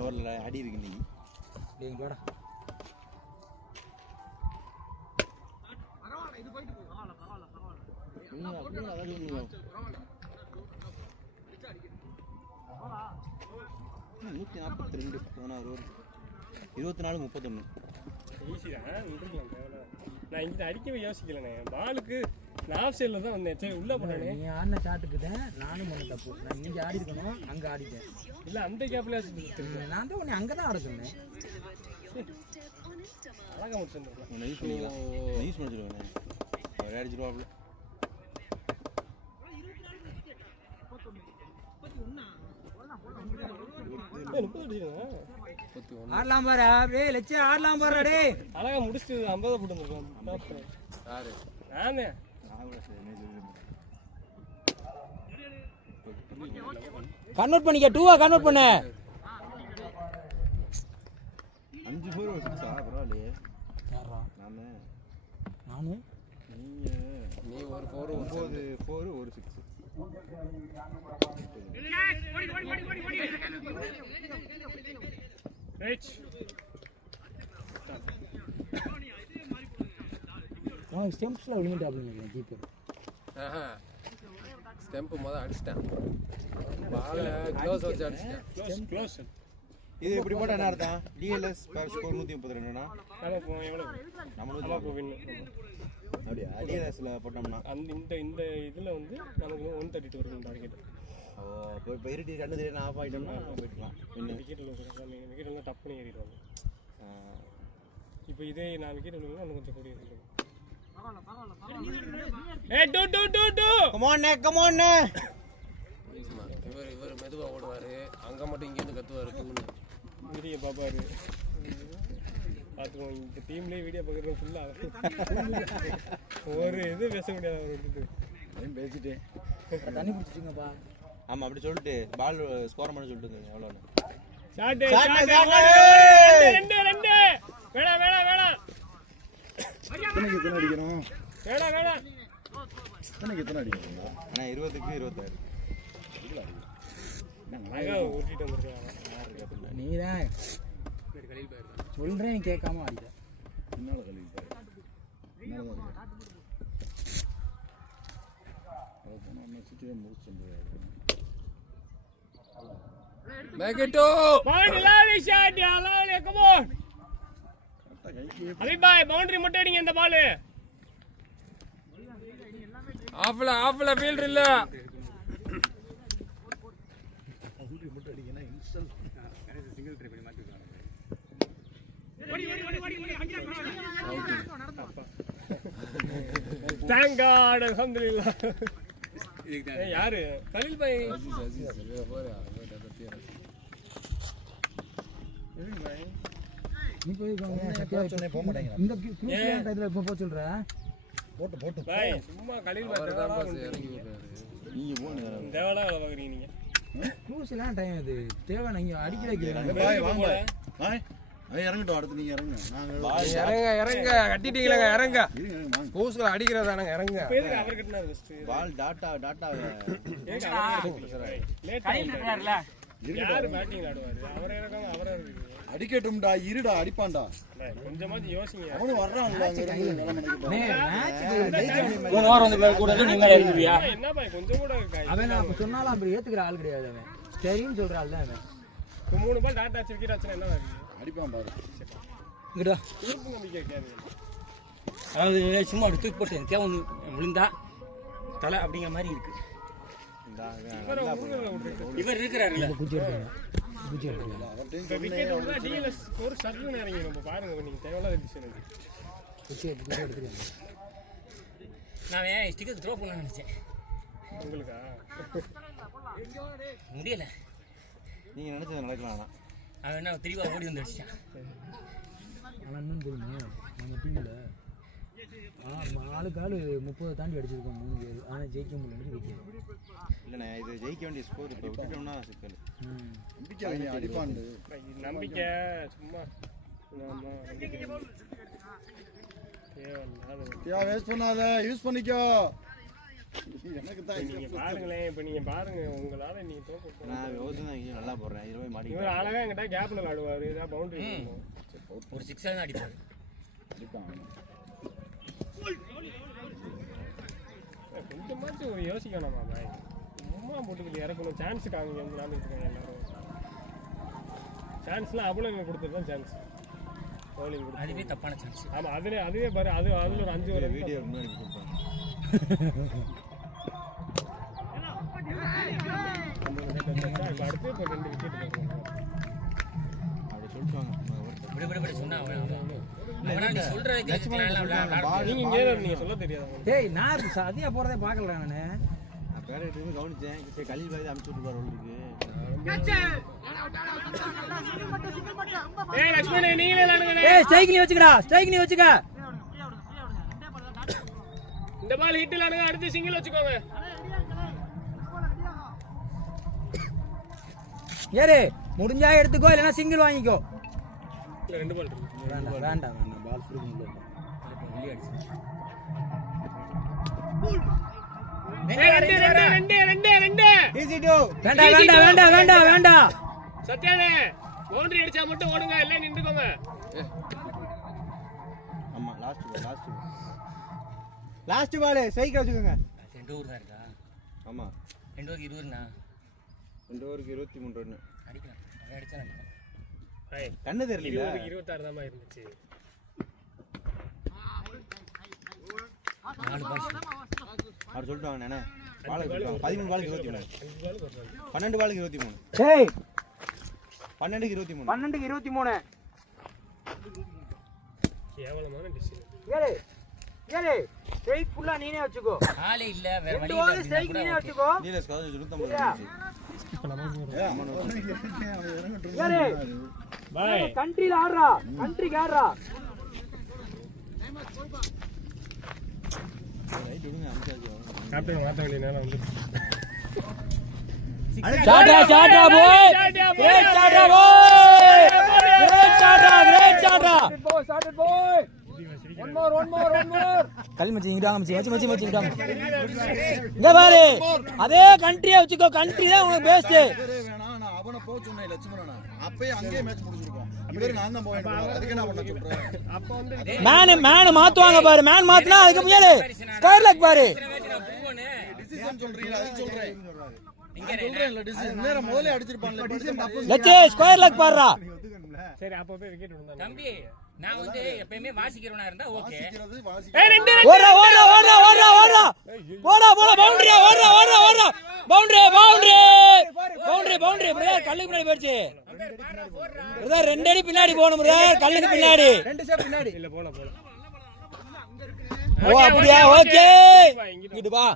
ஓவர்ல அடி இருக்கு நீ. டேய் வாடா. நூற்றி 42 16 ஓவர் 24 31. நான் இங்க அடிக்கவே யோசிக்கலண்ணே. பாலுக்கு ஆஃப் சைடுல தான் வந்தேன். சரி உள்ள போனேனே. நீ ஆடின ஷாட்டுக்கு தான் நானும் பண்ண தப்பு. நான் இங்க ஆடி இருக்கணும். அங்க ஆடிட்டேன். இல்ல அந்த கேப்ல நான் தான் உன்னை அங்க தான் ஆட சொன்னேன். அழகா முடிச்சிருந்தேன். உன்னை யூஸ் பண்ணிக்கலாம். யூஸ் பண்ணிடுவேன். அவர் அடிச்சிருவாப்ல. முப்பது அடிச்சிருக்கேன். ஆடலாம் பாரு அப்படியே லட்சம் ஆடலாம் பாரு டேய். அழகா முடிச்சுட்டு 50 போட்டு வந்துருக்கோம். யாரு நானே கன்வெர்ட் பண்ணிக்க 2-ஆ கன்வெர்ட் பண்ணு. 5 4 ஒரு 6 பரவாயில்லையே. யாரா நானு நானு நீ ஒரு 4 9 4 ஒரு 6. ரைட் ஸ்டெம்ப்ஸ்ல விழுந்துட்டாப்ல நினைக்கிறேன் கீப்பர். ஸ்டெம்ப் முத அடிச்சிட்டேன். பால க்ளோஸ் வச்சு அடிச்சிட்டேன். க்ளோஸ் இது இப்படி போட்டா என்ன அர்த்தம்? டிஎல்எஸ் ஸ்கோர் 132னா நம்ம எவ்வளவு நம்மளுக்கு நம்ம வின். அப்படியே டிஎல்எஸ்ல போட்டோம்னா அந்த இந்த இதுல வந்து நமக்கு 132 வரைக்கும் டார்கெட். இப்போ இருட்டி 2 திடீர்னு ஆஃப் ஆகிட்டோம்னா போயிட்டுலாம். விக்கெட்டில் விக்கெட்டில் டப்புன்னு ஏறிடுவாங்க. இப்போ இதே நான் விக்கெட் விழுந்தா இன்னும் கொஞ்சம் கூடி ஏறிடுவாங்க. இவர் மெதுவா ஓடுவாரு, அங்க மட்டும் இங்க இருந்து கத்துவாரு. வீடியோ பாப்பாரு பார்த்துருவோம். இந்த டீம்லேயே வீடியோ பார்க்குறது ஃபுல்லாக ஒரு இது பேச முடியாது அவர் விட்டுட்டு பேசிட்டேன். தண்ணி பிடிச்சிட்டுங்கப்பா. ஆமா அப்படி சொல்லிட்டு பால் ஸ்கோர் பண்ண சொல்லிட்டு எவ்வளோன்னு ரெண்டு வேணாம் வேணாம் வேணாம் எத்தனை அடிக்கணும்? வேணாம் வேணாம் எத்தனை அடிக்கணும்? ஆனால் 20க்கு 26 அழகா ஊட்டிட்டு வந்துருக்காங்க. நீதான் சொல்றேன் கேட்காம அடிக்க. என்னால கழிவு பவுண்டரி மட்டும் அடிங்க. இந்த பால் ஆஃப்ல ஃபீல்டர் இல்ல. Thank God, alhamdulillah. யாரு கலில் பாய்? நீ போய் சத்தியா போக மாட்டேங்க. இந்த குரூஸ் டைத்துல இப்ப போக சொல்ற. போட்டு பாய் சும்மா கலில் பாய் தான் பாஸ் இறங்கி விடுறாரு. நீங்க போங்க. தேவடா வேலை பாக்குறீங்க நீங்க. குரூஸ்லாம் டைம் இது தேவை. நீங்க அடிக்கல பாய் வாங்க பாய். அவன் இறங்கட்டும், அடுத்து நீங்க இறங்குங்க. இறங்க இறங்க கட்டிட்டீங்களா? இறங்க பூஸ்களை அடிக்கிறதானங்க. இறங்க. அவர் கட்டினார் ஃபர்ஸ்ட் பால் டாட்டா லேட் ஆகுறாருல. யார் பேட்டிங் ஆடுவாரு? அவரே இருக்காங்க. அவரே இருக்கு. அடிக்கட்டும்டா, இருடா, அடிப்பான்டா. கொஞ்சமாச்சு யோசிங்க. அவனும் வர்றான்ல அங்க இருந்து நிலமனைக்கு. ஒரு வாரம் வந்து பேர் கூட நீங்க எழுதுவியா? என்ன பாய் கொஞ்சம் கூட அவன் அப்ப சொன்னாலும் அப்படி ஏத்துக்கிற ஆள் கிடையாது. அவன் சரின்னு சொல்ற ஆள் தான் அவன். 3 பால் டாட்டா அடிச்சு விக்கெட் ஆச்சுனா என்ன ஆகுது? அடிப்பான் பாரு. இங்கடா தூக்கு நம்பிக்கை கேட்காது. அது சும்மா தூக்கி போட்டு தேவன் விழுந்தா தலை அப்படிங்கிற மாதிரி இருக்கு. இவர் இருக்கிறாருல்ல குச்சி எடுத்துங்க. இந்த விக்கெட் வந்து டிஎல்எஸ் ஒரு சர்வ் இறங்கி நம்ம பாருங்க. நீங்க தேவையில்லாத டிசிஷன் இது. குச்சி எடுத்துங்க. நான் ஏன் ஸ்டிக்கர் த்ரோ பண்ண நினைச்சேன். உங்களுக்கா முடியல. நீங்க நினைச்சது நடக்கலாம். அவன் என்ன தெளிவா ஓடி வந்து அடிச்சான். ஆனால் என்னன்னு தெரியுமா, நம்ம டீமில் ஆளுக்கு ஆள் 30 தாண்டி அடிச்சிருக்கோம் 3 பேர். ஆனால் ஜெயிக்க முடியல. வைக்க இல்லைண்ணே, இது ஜெயிக்க வேண்டிய ஸ்கோர் இப்போ விட்டுட்டோம்னா சிக்கல். நம்பிக்கை அடிப்பான். நம்பிக்கை சும்மா வேஸ்ட் பண்ணாத, யூஸ் பண்ணிக்கோ. எனக்கு தான் நீங்க பாருங்களேன். இப்போ நீங்க பாருங்க, உங்களால நீங்க தோக்க. நான் யோசனை தான் இங்கே நல்லா போடுறேன். இதில் போய் மாடி இவர் அழகா எங்கிட்ட கேப்ல ஆடுவாரு. ஏதாவது பவுண்டரி ஒரு 6 தான் அடிப்பாரு. கொஞ்சமாச்சும் ஒரு யோசிக்கணுமா பாய்? சும்மா போட்டுக்கிட்டு இறக்கணும். சான்ஸ் காமிங்க. விளாண்டு இருக்காங்க எல்லாரும். சான்ஸ்லாம் அவ்வளோ கொடுத்தது தான் சான்ஸ். பவுலிங் கொடுத்து அதுவே தப்பான சான்ஸ். ஆமாம் அதுவே பாரு. அதில் ஒரு 5 ஒரு வீடியோ முன்னாடி கொடுப்பாங்க. இப்போ அடுத்து இப்போ 2 விக்கெட் அப்படி சொல்லிட்டுவாங்க. விட சொன்னா அவன் சொல்றதுக்கு நீங்க இங்கே நீங்க சொல்ல தெரியாது. டேய் நான் சதியா போறதே பார்க்கல. நான் பேரட்டு கவனிச்சேன். கலில் பாய் அனுப்பிச்சு விட்டு போகிற ஏய் லட்சுமணே நீங்களே விளையாடுங்க. ஏய் ஸ்ட்ரைக் நீ வச்சுக்கடா, ஸ்ட்ரைக் நீ வச்சுக்க. இந்த பால் ஹிட் விளையாடுங்க, அடுத்து சிங்கிள் வச்சுக்கோங்க. ஏறு முடிஞ்சா எடுத்துக்கோ, இல்லைன்னா சிங்கிள் வாங்கிக்கோ. இல்ல 2 பால் இருக்கு. வேண்டாம் வேண்டாம் பால் சுடுங்க. ரெண்டு. வேண்டாம் வேண்டாம் வேண்டாம் வேண்டாம் வேண்டாம். சத்யானே பவுண்டரி அடிச்சா மட்டும் ஓடுங்க, எல்லாம் நின்றுக்கோங்க. ஆமா லாஸ்ட் லாஸ்ட் பால் ஸ்ட்ரைக் வச்சுக்கோங்க. 2 ஓவர் தான் இருக்கா? ஆமா 2 ஓவருக்கு 20ண்ணா. 2 ஓவருக்கு 23 ரன் அடிக்கலாம். அவன் அடிச்சா நினைக்கிறேன். கண்ணு தெரியல. 26 தான் இருந்துச்சு. 4 பால். அவர் சொல்லிட்டு வாங்க நானே. பால் 13 பாலுக்கு 23. 12 பாலுக்கு 23. டேய் 12க்கு 23. 12க்கு 23. கேவலமான டிசிஷன். ஏறு ஸ்ட்ரைக் ஃபுல்லா நீனே வச்சுக்கோ. ஆளே இல்ல, வேற வழி இல்ல. ஸ்ட்ரைக் நீனே வச்சுக்கோ. நீல ஸ்கோர் 150 இருந்துச்சு. ஏறு பை. கண்ட்ரில ஆடுறா, கண்ட்ரிக்கு ஆடுறா. ரைட் விடுங்க அம்சாஜி. கேப்டன் மாத்த வேண்டிய நேரம் வந்து. சாட்ரா போய். கிரேட் சாட்ரா போய். கிரேட் சாட்ரா. ஸ்டார்டட் போய். One more. கல் மச்சி இங்க வாங்க மச்சி இங்க வாங்க. இங்க பாரு. அதே கண்ட்ரியா வச்சுக்கோ, கண்ட்ரி தான் உனக்கு பெஸ்ட். வேணாம் நான் அவனை போக சொன்னேன் லட்சுமணனா. அப்பயே அங்கேயே மேட்ச் முடிஞ்சிருக்கும். இவரு நான் தான் போவேன். அதுக்கு என்ன பண்ண சொல்றேன்? அப்ப வந்து மேன் மாத்துவாங்க பாரு. மேன் மாத்துனா அதுக்கு முன்னாடி ஸ்கொயர் லெக் பாரு. டிசிஷன் சொல்றீங்களா? அது சொல்றேன். நீங்க சொல்றேன் இல்ல டிசிஷன். நேரா முதல்ல அடிச்சிருப்பான்ல. டிசிஷன் தப்பு. லெச்சே ஸ்கொயர் லெக் பாருடா. சரி அப்ப போய் விக்கெட் விடுங்க தம்பி. நான் வந்து எப்பவுமே வாசிக்கிறவனா இருந்தா ஓகே. ஏய் ரெண்டு. ஓடுறா பவுண்டரி பிரதர். கல்லுக்கு பின்னாடி போயிடுச்சு பிரதர். 2 அடி பின்னாடி போகணும் பிரதர், கல்லுக்கு பின்னாடி. 2 ஸ்டெப் பின்னாடி. இல்ல போல. ஓ அப்படியா? ஓகே இங்கிட்டு வா.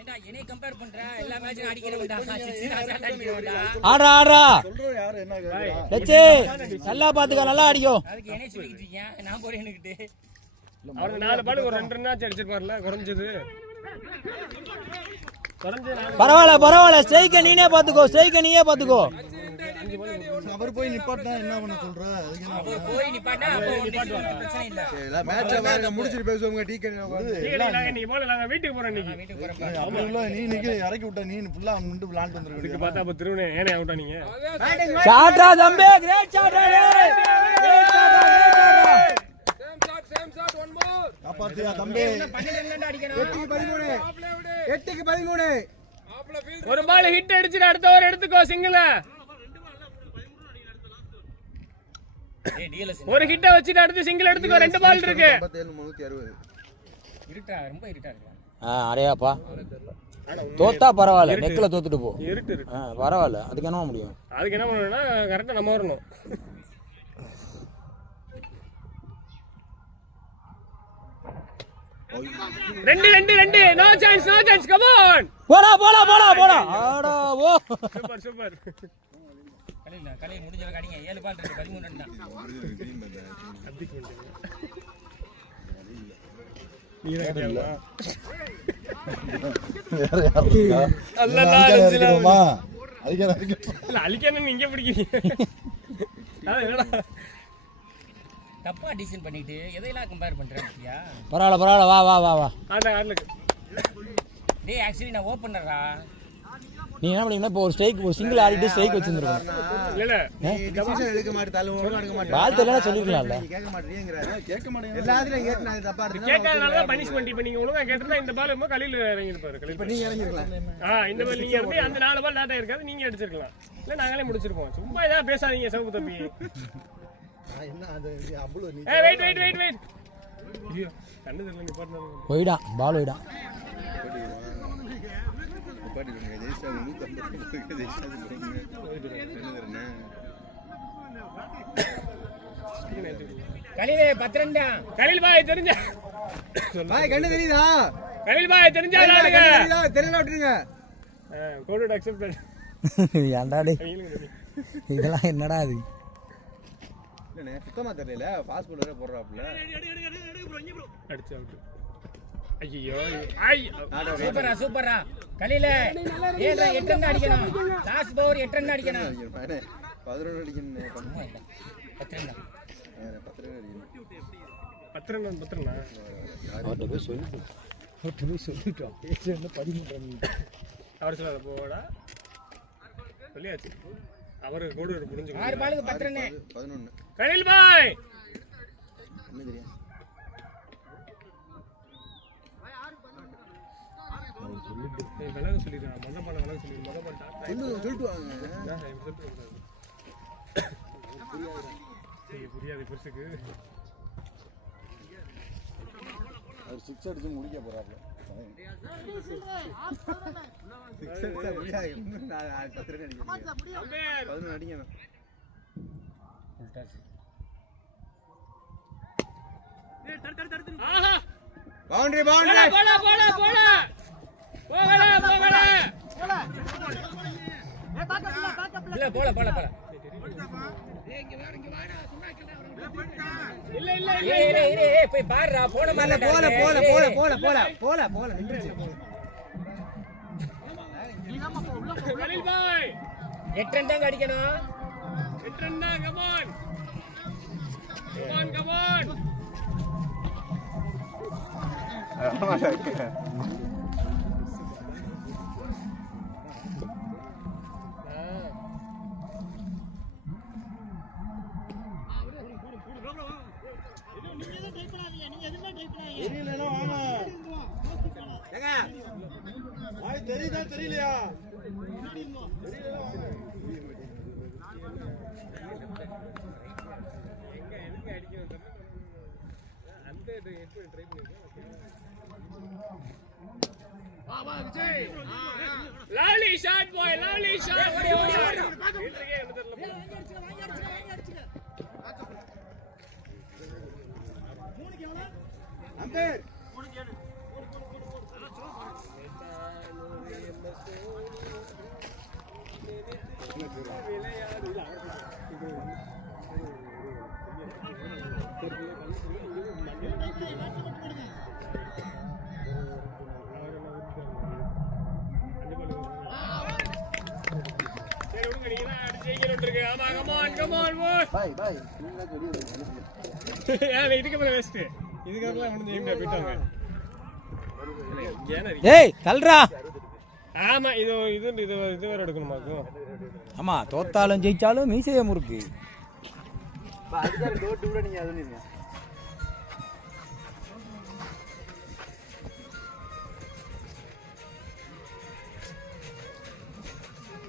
ஏண்டா என்னை கம்பேர் பண்ற? எல்லா மேட்சும் அடிக்கிறவன்டா. 6 நான் அடிக்கிறவன்டா. ஆடுறா சொல்றோம் யாரு என்ன கேக்குறா? லெச்சே நல்லா பாத்துக்க, நல்லா அடிக்கும். அதுக்கு என்னை சொல்லிட்டு இருக்கீங்க? நான் போறேன்னுக்கிட்டு. அவருக்கு 4 பாலுக்கு ஒரு 2 ரன் ஆச்சு அடிச்சிருப்பார்ல. குறைஞ்சது பரவாயில்ல. ஸ்ட்ரைக்க நீயே பாத்துக்கோ. அவர் போய் நிப்பாட்டா என்ன பண்ண சொல்ற? அதுக்கு என்ன போய் நிப்பாட்டா அப்போ பிரச்சனை இல்ல. இல்ல மேட்ச் வேற முடிச்சிட்டு பேசுவோங்க. டீ கடை நீ போல நாங்க வீட்டுக்கு போறோம் இன்னைக்கு. அப்படி இல்ல நீ நிக்க இறக்கி விட்ட. நீ ஃபுல்லா நின்று விளையாண்டு இதுக்கு வந்திருக்க. பார்த்தா அப்ப திருவனே ஏனே அவுட்டா நீங்க. சாட்ரா தம்பி, கிரேட் சாட்ரா. Same shot one more. காப்பாத்தியா தம்பி. 8க்கு 13. ஒரு பால் ஹிட் அடிச்சு அடுத்த ஓவர் எடுத்துக்கோ சிங்கிள். ஒரு ஹிட்ட வச்சிட்டு அடுத்து சிங்கிள் எடுத்துக்கோ. 2 பால் இருக்கு. 57 360. ரொம்ப இருட்டா இருக்கு. அடையாப்பா தோத்தா பரவாயில்ல, நெக்ல தோத்துட்டு போ. இருட்டு பரவாயில்ல, அதுக்கு என்ன முடியும்? அதுக்கு என்ன பண்ணணும்னா கரெக்டா நம்ம வரணும். ரெண்டு நோ சான்ஸ் கம் ஆன். போடா ஆடா ஓ சூப்பர். கலை முடிஞ்ச வரைக்கும் அடிங்க. 7 பால் இருக்கு, 13 ரன் தான். இங்க பிடிக்கிறீங்க. தப்பா டிசிஷன் பண்ணிட்டு எதையெல்லாம் கம்பேர் பண்றேன்யா? பரவாயில்ல வா டேய் ஆக்சுவலி நான் ஓபனரா. நீ என்ன பண்ணீங்கன்னா இப்போ ஒரு ஸ்ட்ரைக், ஒரு சிங்கிள் ஆடிட்டு ஸ்ட்ரைக் வச்சிருந்திருக்கோம். இல்ல நீ டிசிஷன் எடுக்க மாட்டே, தள்ள ஓட எடுக்க மாட்டே. பால் தெரியல சொல்லிருக்கலாம்ல. நீ கேட்க மாட்டீங்கற. கேட்க மாட்டேங்க. எல்லாத்துலயும் கேட் நான் தப்பா இருக்கு. கேட்காதனால தான் பனிஷ்மென்ட். இப்போ நீங்க ஒழுங்கா கேட்டிருந்தா இந்த பால் ரொம்ப கலில இறங்கி இருப்பாரு. இப்ப நீங்க இறங்கிரலாம். இந்த பால் நீங்க இறங்கி அந்த 4 பால் டாட்டா இருக்காது, நீங்க அடிச்சிருக்கலாம். இல்ல நாங்களே முடிச்சிருப்போம். சும்மா ஏதா பேசாதீங்க சவுக்கு தம்பி. என்ன அது அவ்வளவு நீ வெயிட். கண்ணு தெரியல நிப்பாட்டணும். போய்டா பால் போய்டா. பாட்டி நீங்க ஜெயிச்சா 150 ஜெயிச்சா என்ன கலிலே 10 ரன் தான். கலில் பாய் தெரிஞ்சா பாய் கண்ணு தெரியுதா? கலில் பாய் தெரிஞ்சா தெரியல விட்டுருங்க. Code accepted. ஏன்டா டேய் இதெல்லாம் என்னடா அது? இல்லண்ணே சுத்தமா தெரியல ஃபாஸ்ட் பாலரே போடுறாப்ல. அடிச்சு அவுட். ஐயோ சூப்பரா சூப்பரா கலில 7 ரன் அடிக்கணும். லாஸ்ட் பவர் 8 ரன் அடிக்கணும். 11 அடிக்கணும். 10 ரன் 10 அடிக்கணும். 10 ரன் 10 ரன்னா அவர்கிட்ட போய் சொல்லிட்டோம். என்ன 13 அவர் சொல்லாத போடா சொல்லியாச்சு. அவரு கோடு முடிஞ்சு 6 பாலுக்கு 10 ரன் 11. கலில் பாய் என்ன தெரியும்? விலக சொல்லிடுறேன். மொதல் பால் விலக சொல்லிடு. மொதல் பால் சொல்லிட்டு வாங்க. புரியாது பெருசுக்கு. அவர் 6 அடிச்சு முடிக்க போறாப்ல. 6 அடிச்சா முடியாது. 10 ரன் அடிக்கணும். 11 அடிக்கணும். ஆஹா பவுண்டரி பவுண்டரி. போடா போடா போடா போகல போகல இல்ல போல போல போல இல்ல இல்ல இரு இரு போய் பாருடா போன மாதிரி போல போல போல போல போல போல போல நின்றுச்சு. கலில் பாய் 8 ரன் தான் அடிக்கணும். 8 ரன் தான். Come on come on come on. தெரியலனா வாங்க. ஏங்க வாய் தெரியுதா தெரியலையா? லவ்லி ஷாட் பாய் லவ்லி ஷாட் பாய். அம்பேர் சரி விடுங்க நீங்க தான் அடிச்சு ஜெயிக்கணும் இருக்கு. ஆமா கம் ஆன் கம் ஆன் பாய். பாய் பாய் நீங்க வெளிய ஏன் இதுக்கு அப்புறம் வெஸ்ட் இதுக்கு அப்புறம் முடிஞ்சு எங்க போய்ட்டாங்க. ஏய் தல்றா. ஆமா இது இது இது இது வேற எடுக்கணுமாக்கும். ஆமா தோத்தாலும் ஜெயிச்சாலும் மீசைய முறுக்கு. அதுக்கார டோட் கூட நீங்க அது நீங்க.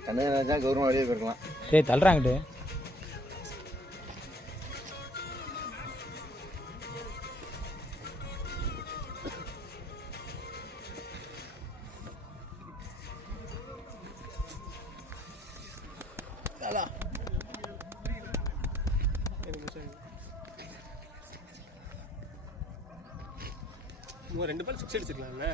கண்ணராஜா கௌரவம் வெளியே போயிருக்கலாம். டேய் தல்றாங்கட்டு. இன்னும் 2 பால் 6 அடிச்சிருக்கலாம்ல.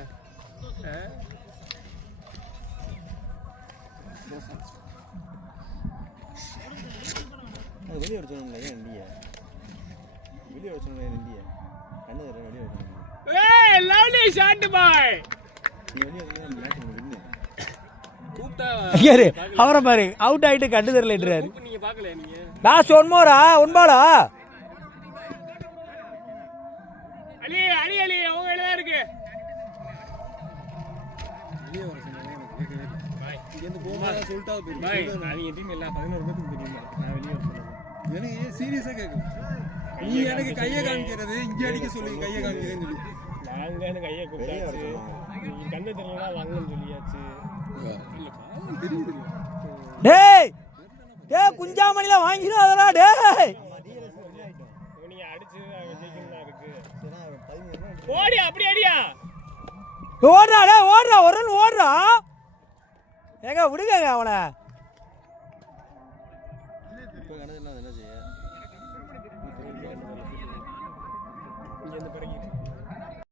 அது வெளியே அடிச்சோம்ல ஏன் இல்லையே? வெளியே அடிச்சோம்ல ஏன் இல்லையே? கண்ணு தர வெளியே அடிச்சோம். ஏய் லவ்லி ஷாட் பாய். நீ வெளியே அடிச்சா மேட்ச் வின்னு. கூப்டா ஐயாரு அவரை பாரு அவுட் ஆயிட்டு கண்டு தெரியலன்றாரு. நீங்க பார்க்கல நீங்க. லாஸ்ட் ஒன் மோரா ஒன் பாலா. அலி அலி அலி அவங்க எல்லாம் இருக்கு. வெளியே வர சொன்னாங்க எனக்கு கேட்கவே இல்லை. பாய் இங்க இருந்து போமா சொல்லிட்டா போயிரு. பாய் அவங்க டீம் எல்லாம் 11 பேருக்கு தெரியுமா? நான் வெளிய வர சொன்னேன். எனக்கு சீரியஸா கேக்குது. நீ எனக்கு கையை காமிக்கிறது இங்க அடிக்க சொல்லி கையை காமிக்கிறேன்னு சொல்லி. நாங்க எனக்கு கையை கூப்பிட்டாச்சு. நீ கண்ணு தெரியலனா வாங்கன்னு சொல்லியாச்சு. இல்ல தெரியுது. டேய் டேய் குஞ்சாமணில வாங்கிடாதடா டேய். நீங்க அடிச்சு ஜெயிக்கணும் தான் இருக்கு. சரி 15 ஓடி அப்படி அடியா. ஓடுறா டேய் ஓடுறா ஒரு ரன் ஓடுறா. ஏங்க விடுங்க அவனை. இப்போ கணக்கு என்ன செய்ய? இங்க இந்த பிறகு